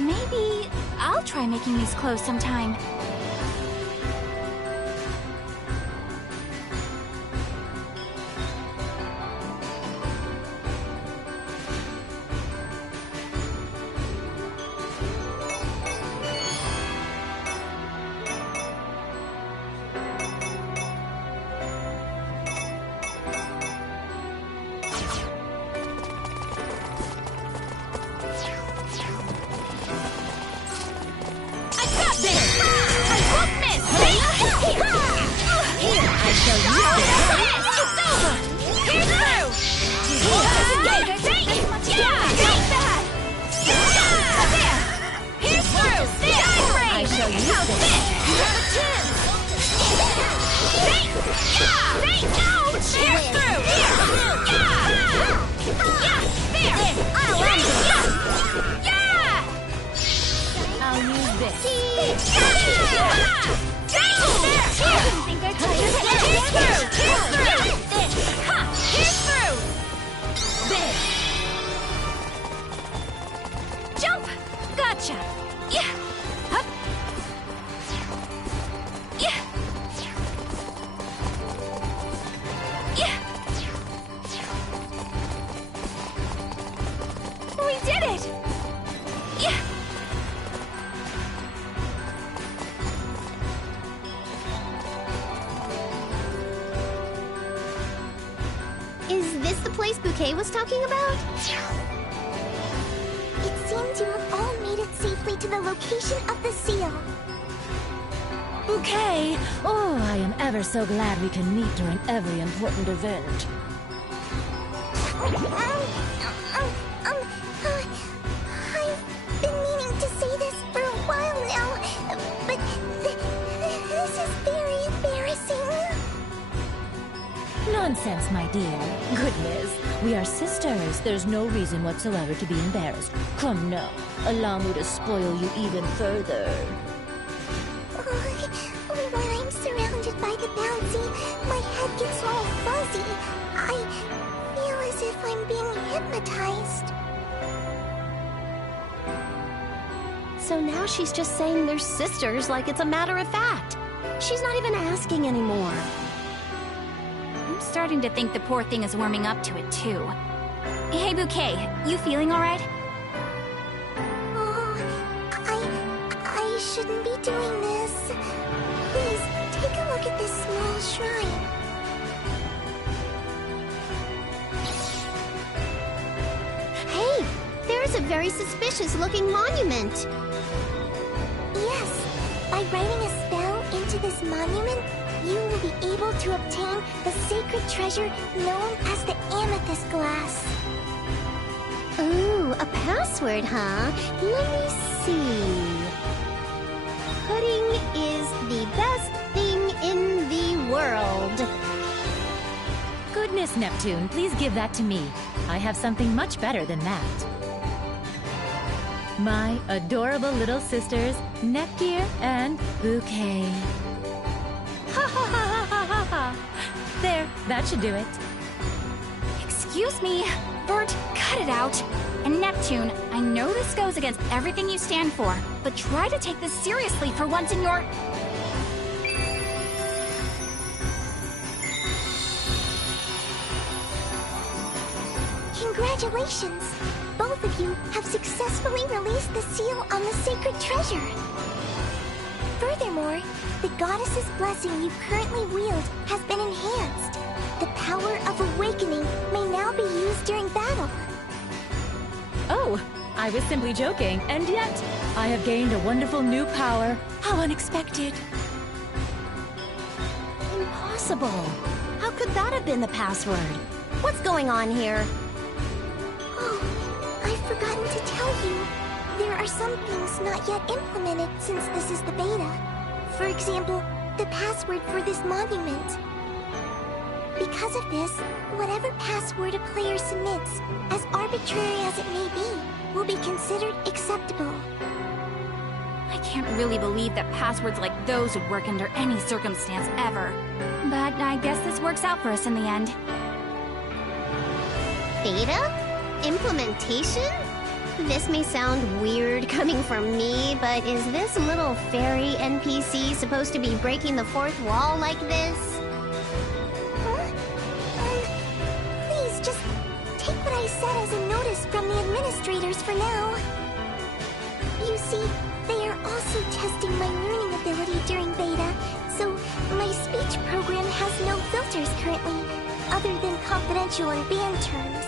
Maybe I'll try making these clothes sometime. I got this! this the place Bouquet was talking about? It seems you have all made it safely to the location of the seal. Bouquet! Oh, I am ever so glad we can meet during every important event. I've been meaning to say this for a while now, but this is very embarrassing. Nonsense, my dear. Goodness, we are sisters. There's no reason whatsoever to be embarrassed. Come now, allow me to spoil you even further. When I'm surrounded by the bouncy, my head gets all fuzzy. I feel as if I'm being hypnotized. So now she's just saying they're sisters like it's a matter of fact. She's not even asking anymore. I'm starting to think the poor thing is warming up to it, too. Hey, Bouquet, you feeling alright? Oh, I shouldn't be doing this. Please, take a look at this small shrine. Hey, there's a very suspicious-looking monument. Yes, by writing a spell into this monument, you will be able to obtain the sacred treasure known as the amethyst glass. Ooh, a password, huh? Let me see. Pudding is the best thing in the world. Goodness, Neptune, please give that to me. I have something much better than that. My adorable little sisters, Nepgear and Bouquet. Ha ha ha ha ha ha ha! There, that should do it. Excuse me, Bert, cut it out. And Neptune, I know this goes against everything you stand for, but try to take this seriously for once in your... Congratulations! Both of you have successfully released the seal on the sacred treasure. Furthermore, the goddess's blessing you currently wield has been enhanced. The power of awakening may now be used during battle. Oh, I was simply joking, and yet I have gained a wonderful new power. How unexpected. Impossible. How could that have been the password? What's going on here? Oh, I've forgotten to tell you. There are some things not yet implemented since this is the beta. For example, the password for this monument. Because of this, whatever password a player submits, as arbitrary as it may be, will be considered acceptable. I can't really believe that passwords like those would work under any circumstance ever. But I guess this works out for us in the end. Beta? Implementation? This may sound weird coming from me, but is this little fairy NPC supposed to be breaking the fourth wall like this? Huh? Please, just take what I said as a notice from the administrators for now. You see, they are also testing my learning ability during beta, so my speech program has no filters currently, other than confidential and banned terms.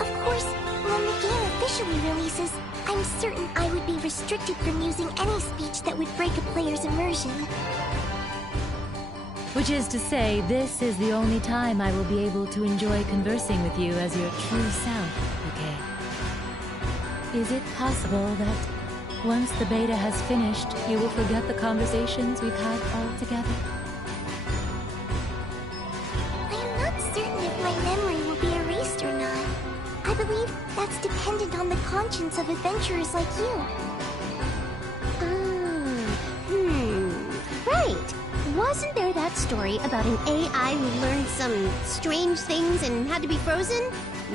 Of course, when the game officially releases, I'm certain I would be restricted from using any speech that would break a player's immersion. Which is to say, this is the only time I will be able to enjoy conversing with you as your true self, okay? Is it possible that once the beta has finished, you will forget the conversations we've had altogether? I am not certain if my memory will be erased or not. I believe that's dependent on the conscience of adventurers like you. Right. Wasn't there that story about an AI who learned some strange things and had to be frozen?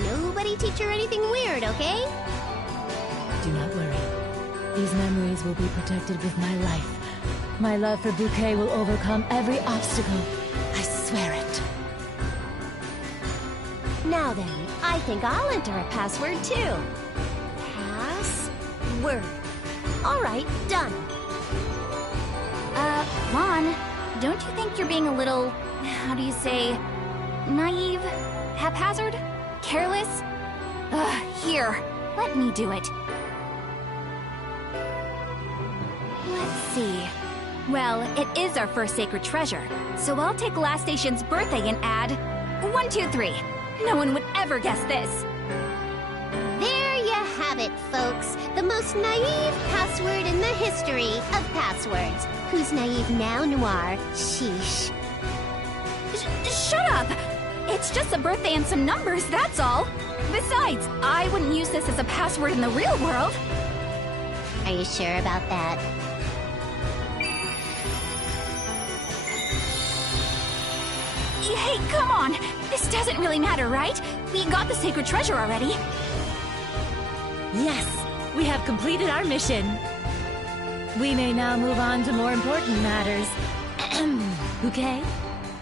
Nobody teach her anything weird, okay? Do not worry. These memories will be protected with my life. My love for Bouquet will overcome every obstacle. I swear it. Now then, I think I'll enter a password too. Password. All right, done. Lon, don't you think you're being a little, how do you say, naive? Haphazard? Careless? Here. Let me do it. Let's see. Well, it is our first sacred treasure, so I'll take last station's birthday and add 1, 2, 3. No one would ever guess this. There you have it, folks. The most naive password in the history of passwords. Who's naive now, Noir? Sheesh. Shut up! It's just a birthday and some numbers, that's all. Besides, I wouldn't use this as a password in the real world. Are you sure about that? Hey, come on! This doesn't really matter, right? We got the sacred treasure already. Yes, we have completed our mission. We may now move on to more important matters. Okay?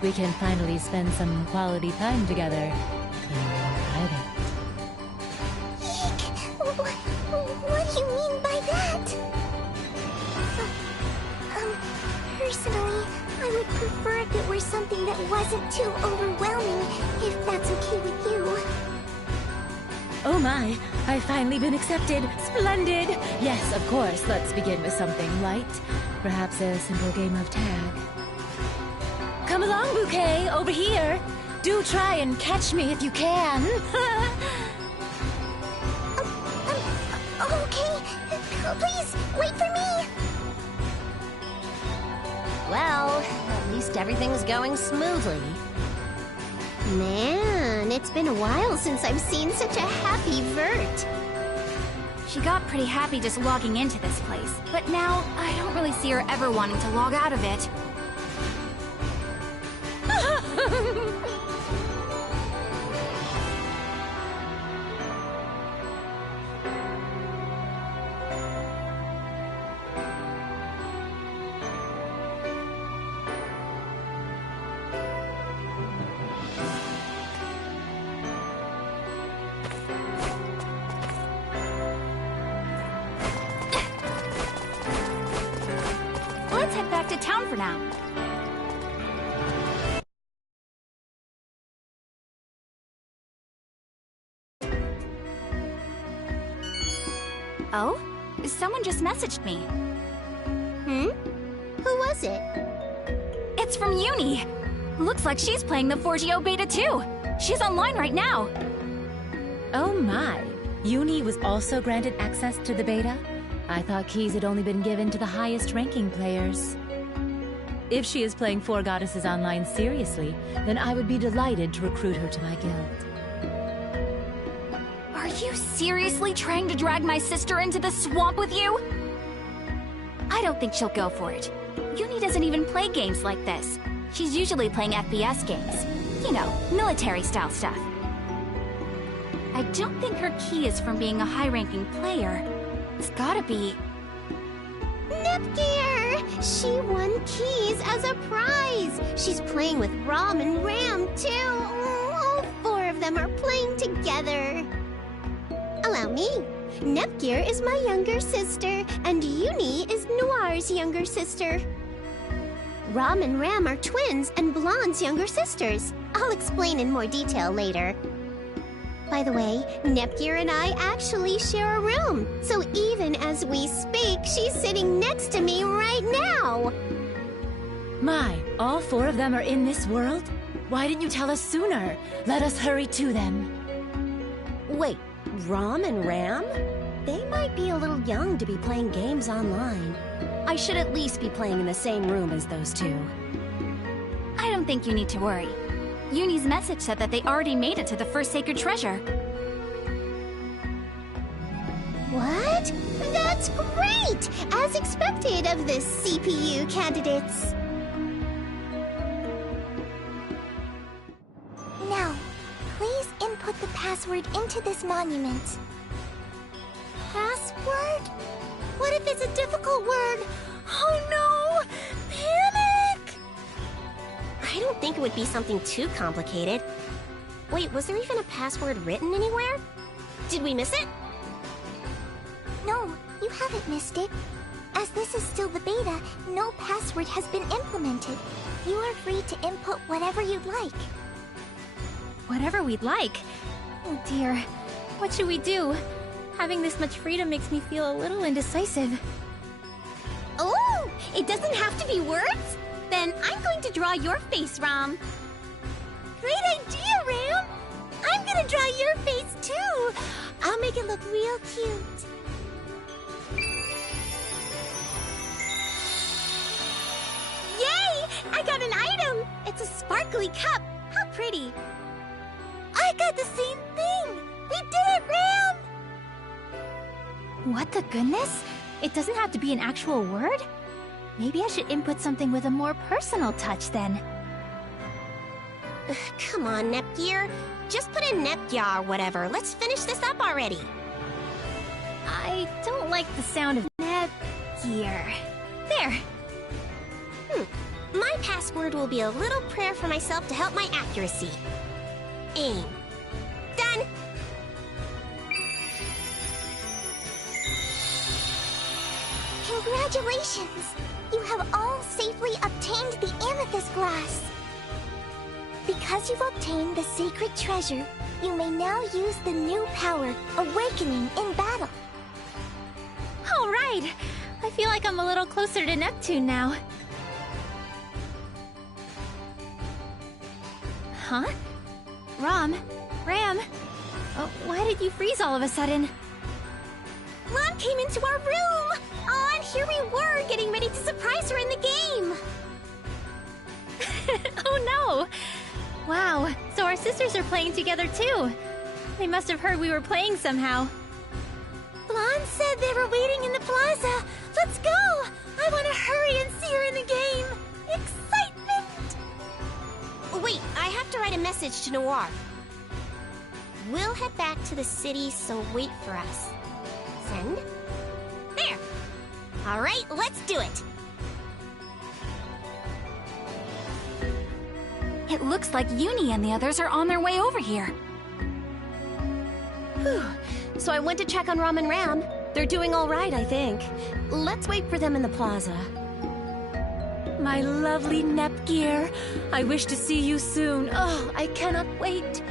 We can finally spend some quality time together. In private. Eek! What do you mean by that? Personally, I would prefer if it were something that wasn't too overwhelming, if that's okay with you. Oh my, I've finally been accepted. Splendid! Yes, of course, let's begin with something light. Perhaps a simple game of tag. Come along, Bouquet, over here. Do try and catch me if you can. Okay, please, wait for me! Well, at least everything's going smoothly. Man, it's been a while since I've seen such a happy Vert. She got pretty happy just logging into this place, but now I don't really see her ever wanting to log out of it. Let's head back to town for now. Oh? Someone just messaged me. Who was it? It's from Uni. Looks like she's playing the 4GO beta too. She's online right now. Oh my, Uni was also granted access to the beta? I thought keys had only been given to the highest ranking players. If she is playing Four Goddesses Online seriously, then I would be delighted to recruit her to my guild. Are you seriously trying to drag my sister into the swamp with you? I don't think she'll go for it. Uni doesn't even play games like this. She's usually playing FPS games. You know, military-style stuff. I don't think her key is from being a high-ranking player. It's gotta be... Nepgear! She won keys as a prize! She's playing with Rom and Ram, too! All four of them are playing together! Allow me. Nepgear is my younger sister, and Uni is Noir's younger sister. Rom and Ram are twins and Blonde's younger sisters. I'll explain in more detail later. By the way, Nepgear and I actually share a room, so even as we speak, she's sitting next to me right now! My, all four of them are in this world? Why didn't you tell us sooner? Let us hurry to them. Wait, Rom and Ram? They might be a little young to be playing games online. I should at least be playing in the same room as those two. I don't think you need to worry. Uni's message said that they already made it to the first sacred treasure. What? That's great! As expected of the CPU candidates. Now, please input the password into this monument. Password? What if it's a difficult word? Oh no! Panic! I don't think it would be something too complicated. Wait, was there even a password written anywhere? Did we miss it? No, you haven't missed it. As this is still the beta, no password has been implemented. You are free to input whatever you'd like. Whatever we'd like. Oh dear. What should we do? Having this much freedom makes me feel a little indecisive. Oh, it doesn't have to be words? Then I'm going to draw your face, Rom. Great idea, Ram! I'm gonna draw your face too! I'll make it look real cute. Yay! I got an item! It's a sparkly cup. How pretty. I got the same thing! We did it, Ram! What the goodness? It doesn't have to be an actual word? Maybe I should input something with a more personal touch then. Come on, Nepgear. Just put in Nepgear or whatever. Let's finish this up already. I don't like the sound of Nepgear. There! My password will be a little prayer for myself to help my accuracy. Aim. Done! Congratulations! You have all safely obtained the amethyst glass. Because you've obtained the sacred treasure, you may now use the new power, Awakening, in battle. All right! I feel like I'm a little closer to Neptune now. Huh? Ram? Why did you freeze all of a sudden? Ron came into our room! Oh, and here we were, getting ready to surprise her in the game! Oh no! Wow, so our sisters are playing together too. They must have heard we were playing somehow. Blonde said they were waiting in the plaza. Let's go! I want to hurry and see her in the game. Excitement! Wait, I have to write a message to Noir. We'll head back to the city, so wait for us. Send. There! Alright, let's do it! It looks like Uni and the others are on their way over here. Whew. So I went to check on Rom and Ram. They're doing all right, I think. Let's wait for them in the plaza. My lovely Nepgear, I wish to see you soon. Oh, I cannot wait.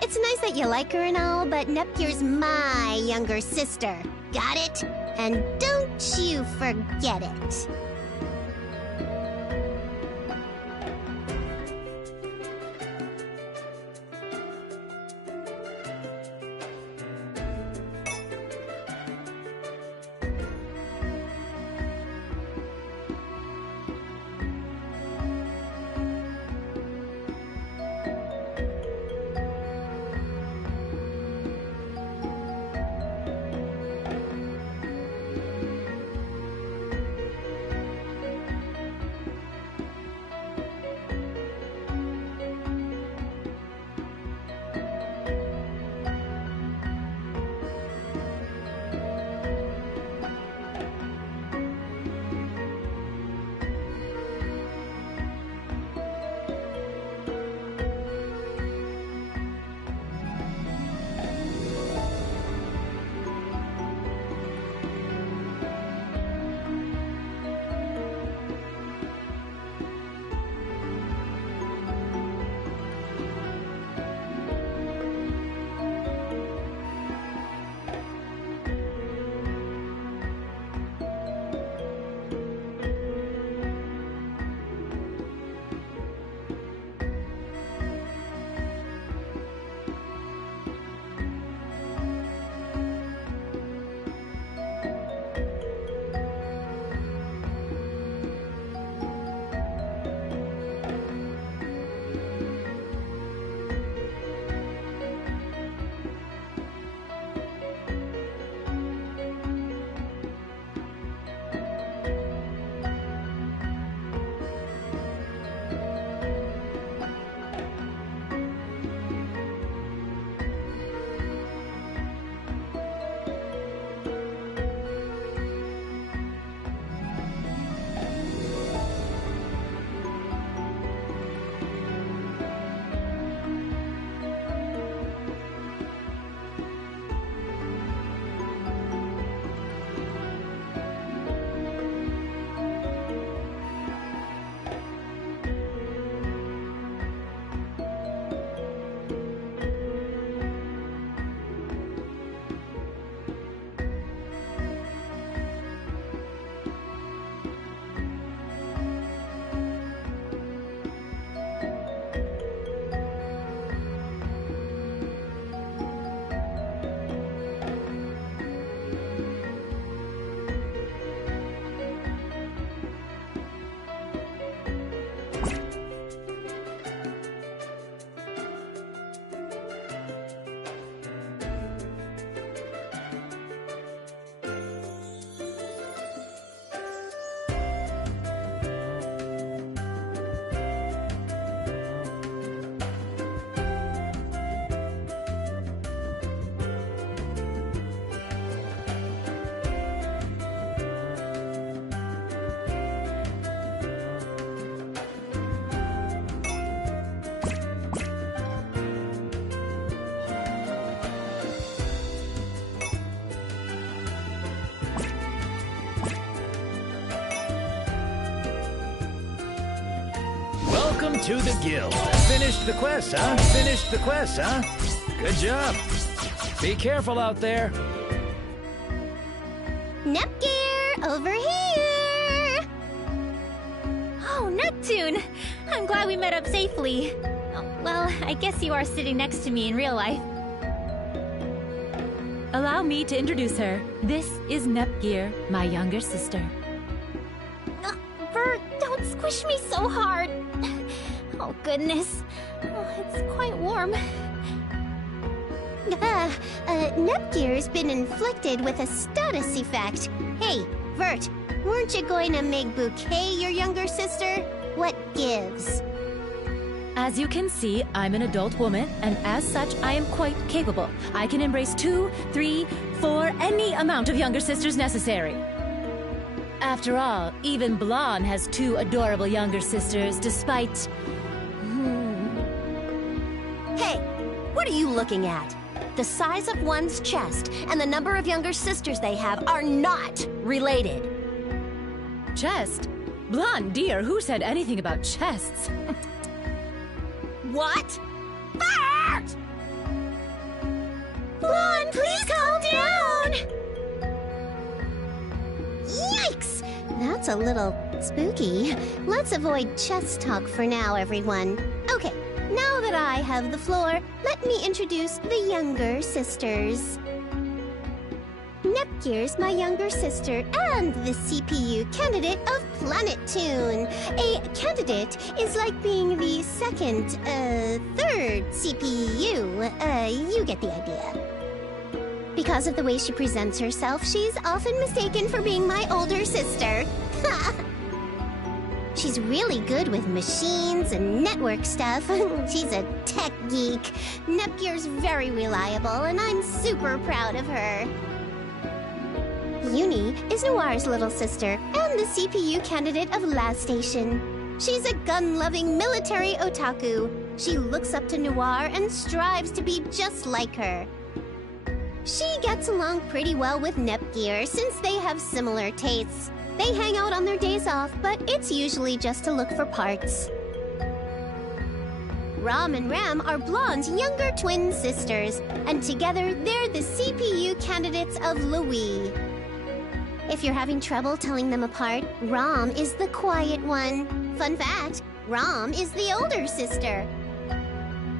It's nice that you like her and all, but Nepgear's my younger sister. Got it? And don't you forget it. Welcome to the guild. Finished the quest, huh? Finished the quest, huh? Good job. Be careful out there. Nepgear, over here! Oh, Neptune! I'm glad we met up safely. Oh, well, I guess you are sitting next to me in real life. Allow me to introduce her. This is Nepgear, my younger sister. Bert, don't squish me so hard. Oh, goodness. Oh, it's quite warm. Nepgear's been inflicted with a status effect. Hey, Vert, weren't you going to make Bouquet your younger sister? What gives? As you can see, I'm an adult woman, and as such, I am quite capable. I can embrace 2, 3, 4, any amount of younger sisters necessary. After all, even Blonde has 2 adorable younger sisters, despite... Hey, what are you looking at? The size of one's chest and the number of younger sisters they have are not related. Chest? Blonde, dear, who said anything about chests? What? Bert! Blonde, please calm down! Yikes! That's a little spooky. Let's avoid chest talk for now, everyone. Okay, now that I have the floor, let me introduce the younger sisters. Nepgear's my younger sister and the CPU candidate of Planetoon. A candidate is like being the second, third CPU. You get the idea. Because of the way she presents herself, she's often mistaken for being my older sister. She's really good with machines and network stuff. She's a tech geek. Nepgear's very reliable, and I'm super proud of her. Uni is Noir's little sister and the CPU candidate of Last Station. She's a gun-loving military otaku. She looks up to Noir and strives to be just like her. She gets along pretty well with Nepgear since they have similar tastes. They hang out on their days off, but it's usually just to look for parts. Rom and Ram are Blonde's younger twin sisters, and together they're the CPU candidates of Louis. If you're having trouble telling them apart, Rom is the quiet one. Fun fact, Rom is the older sister.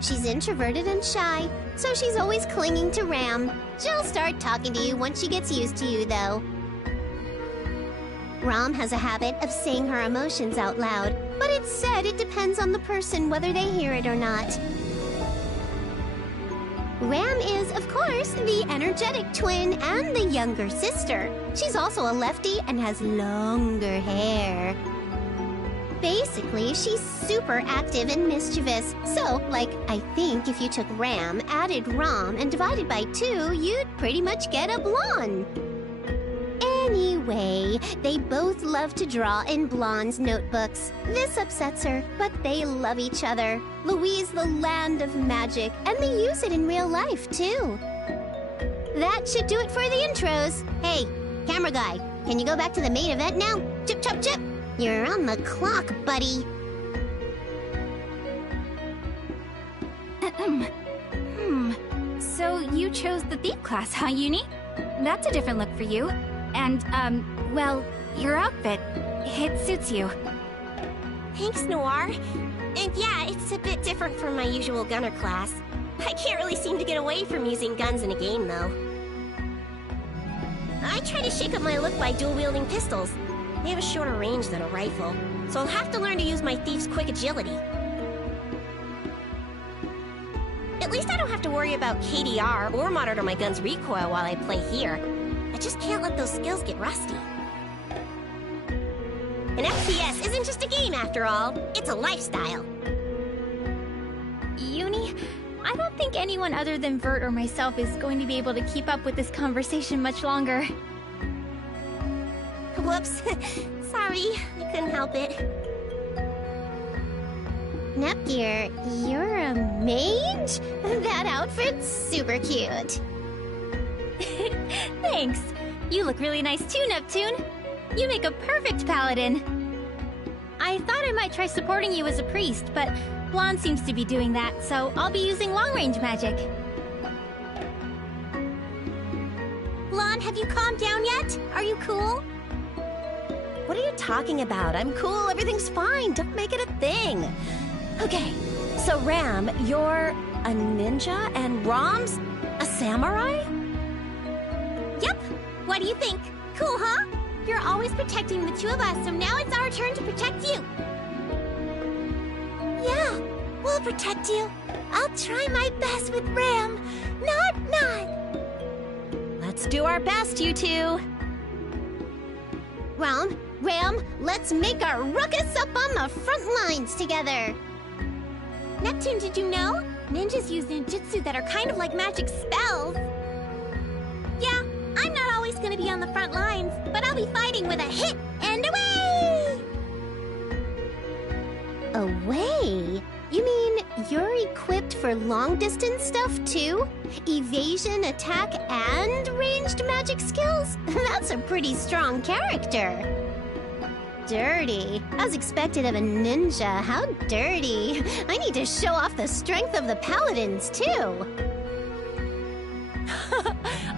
She's introverted and shy, so she's always clinging to Ram. She'll start talking to you once she gets used to you, though. Rom has a habit of saying her emotions out loud, but it's said it depends on the person whether they hear it or not. Ram is, of course, the energetic twin and the younger sister. She's also a lefty and has longer hair. Basically, she's super active and mischievous. So, I think if you took Ram, added Rom, and divided by 2, you'd pretty much get a blonde. Anyway, they both love to draw in Blonde's notebooks. This upsets her, but they love each other. Louis is the land of magic, and they use it in real life, too. That should do it for the intros. Hey, camera guy, can you go back to the main event now? Chip, chop, chip. You're on the clock, buddy. So you chose the thief class, huh, Uni? That's a different look for you. And, well, your outfit, it suits you. Thanks, Noir. And yeah, it's a bit different from my usual gunner class. I can't really seem to get away from using guns in a game, though. I try to shake up my look by dual-wielding pistols. They have a shorter range than a rifle, so I'll have to learn to use my thief's quick agility. At least I don't have to worry about KDR or monitor my gun's recoil while I play here. I just can't let those skills get rusty. An FPS isn't just a game after all, it's a lifestyle. Uni, I don't think anyone other than Vert or myself is going to be able to keep up with this conversation much longer. Whoops. Sorry, I couldn't help it. Nepgear, you're a mage? That outfit's super cute. Thanks. You look really nice too, Neptune. You make a perfect paladin. I thought I might try supporting you as a priest, but Blonde seems to be doing that, so I'll be using long-range magic. Blonde, have you calmed down yet? Are you cool? What are you talking about? I'm cool, everything's fine. Don't make it a thing. Okay, so Ram, you're a ninja and Rom's a samurai? Yep. What do you think? Cool, huh? You're always protecting the two of us, so now it's our turn to protect you. Yeah, we'll protect you. I'll try my best with Ram. Not. Let's do our best, you two. Ram, let's make our ruckus up on the front lines together. Neptune, did you know? Ninjas use ninjutsu that are kind of like magic spells. Yeah, I'm not always gonna be on the front lines, but I'll be fighting with a hit and away! Away? You mean you're equipped for long-distance stuff too? Evasion, attack, and ranged magic skills? That's a pretty strong character. Dirty. As expected of a ninja, how dirty. I need to show off the strength of the paladins too.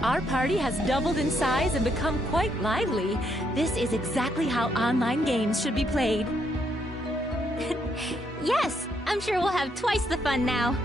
Our party has doubled in size and become quite lively. This is exactly how online games should be played. Yes, I'm sure we'll have twice the fun now.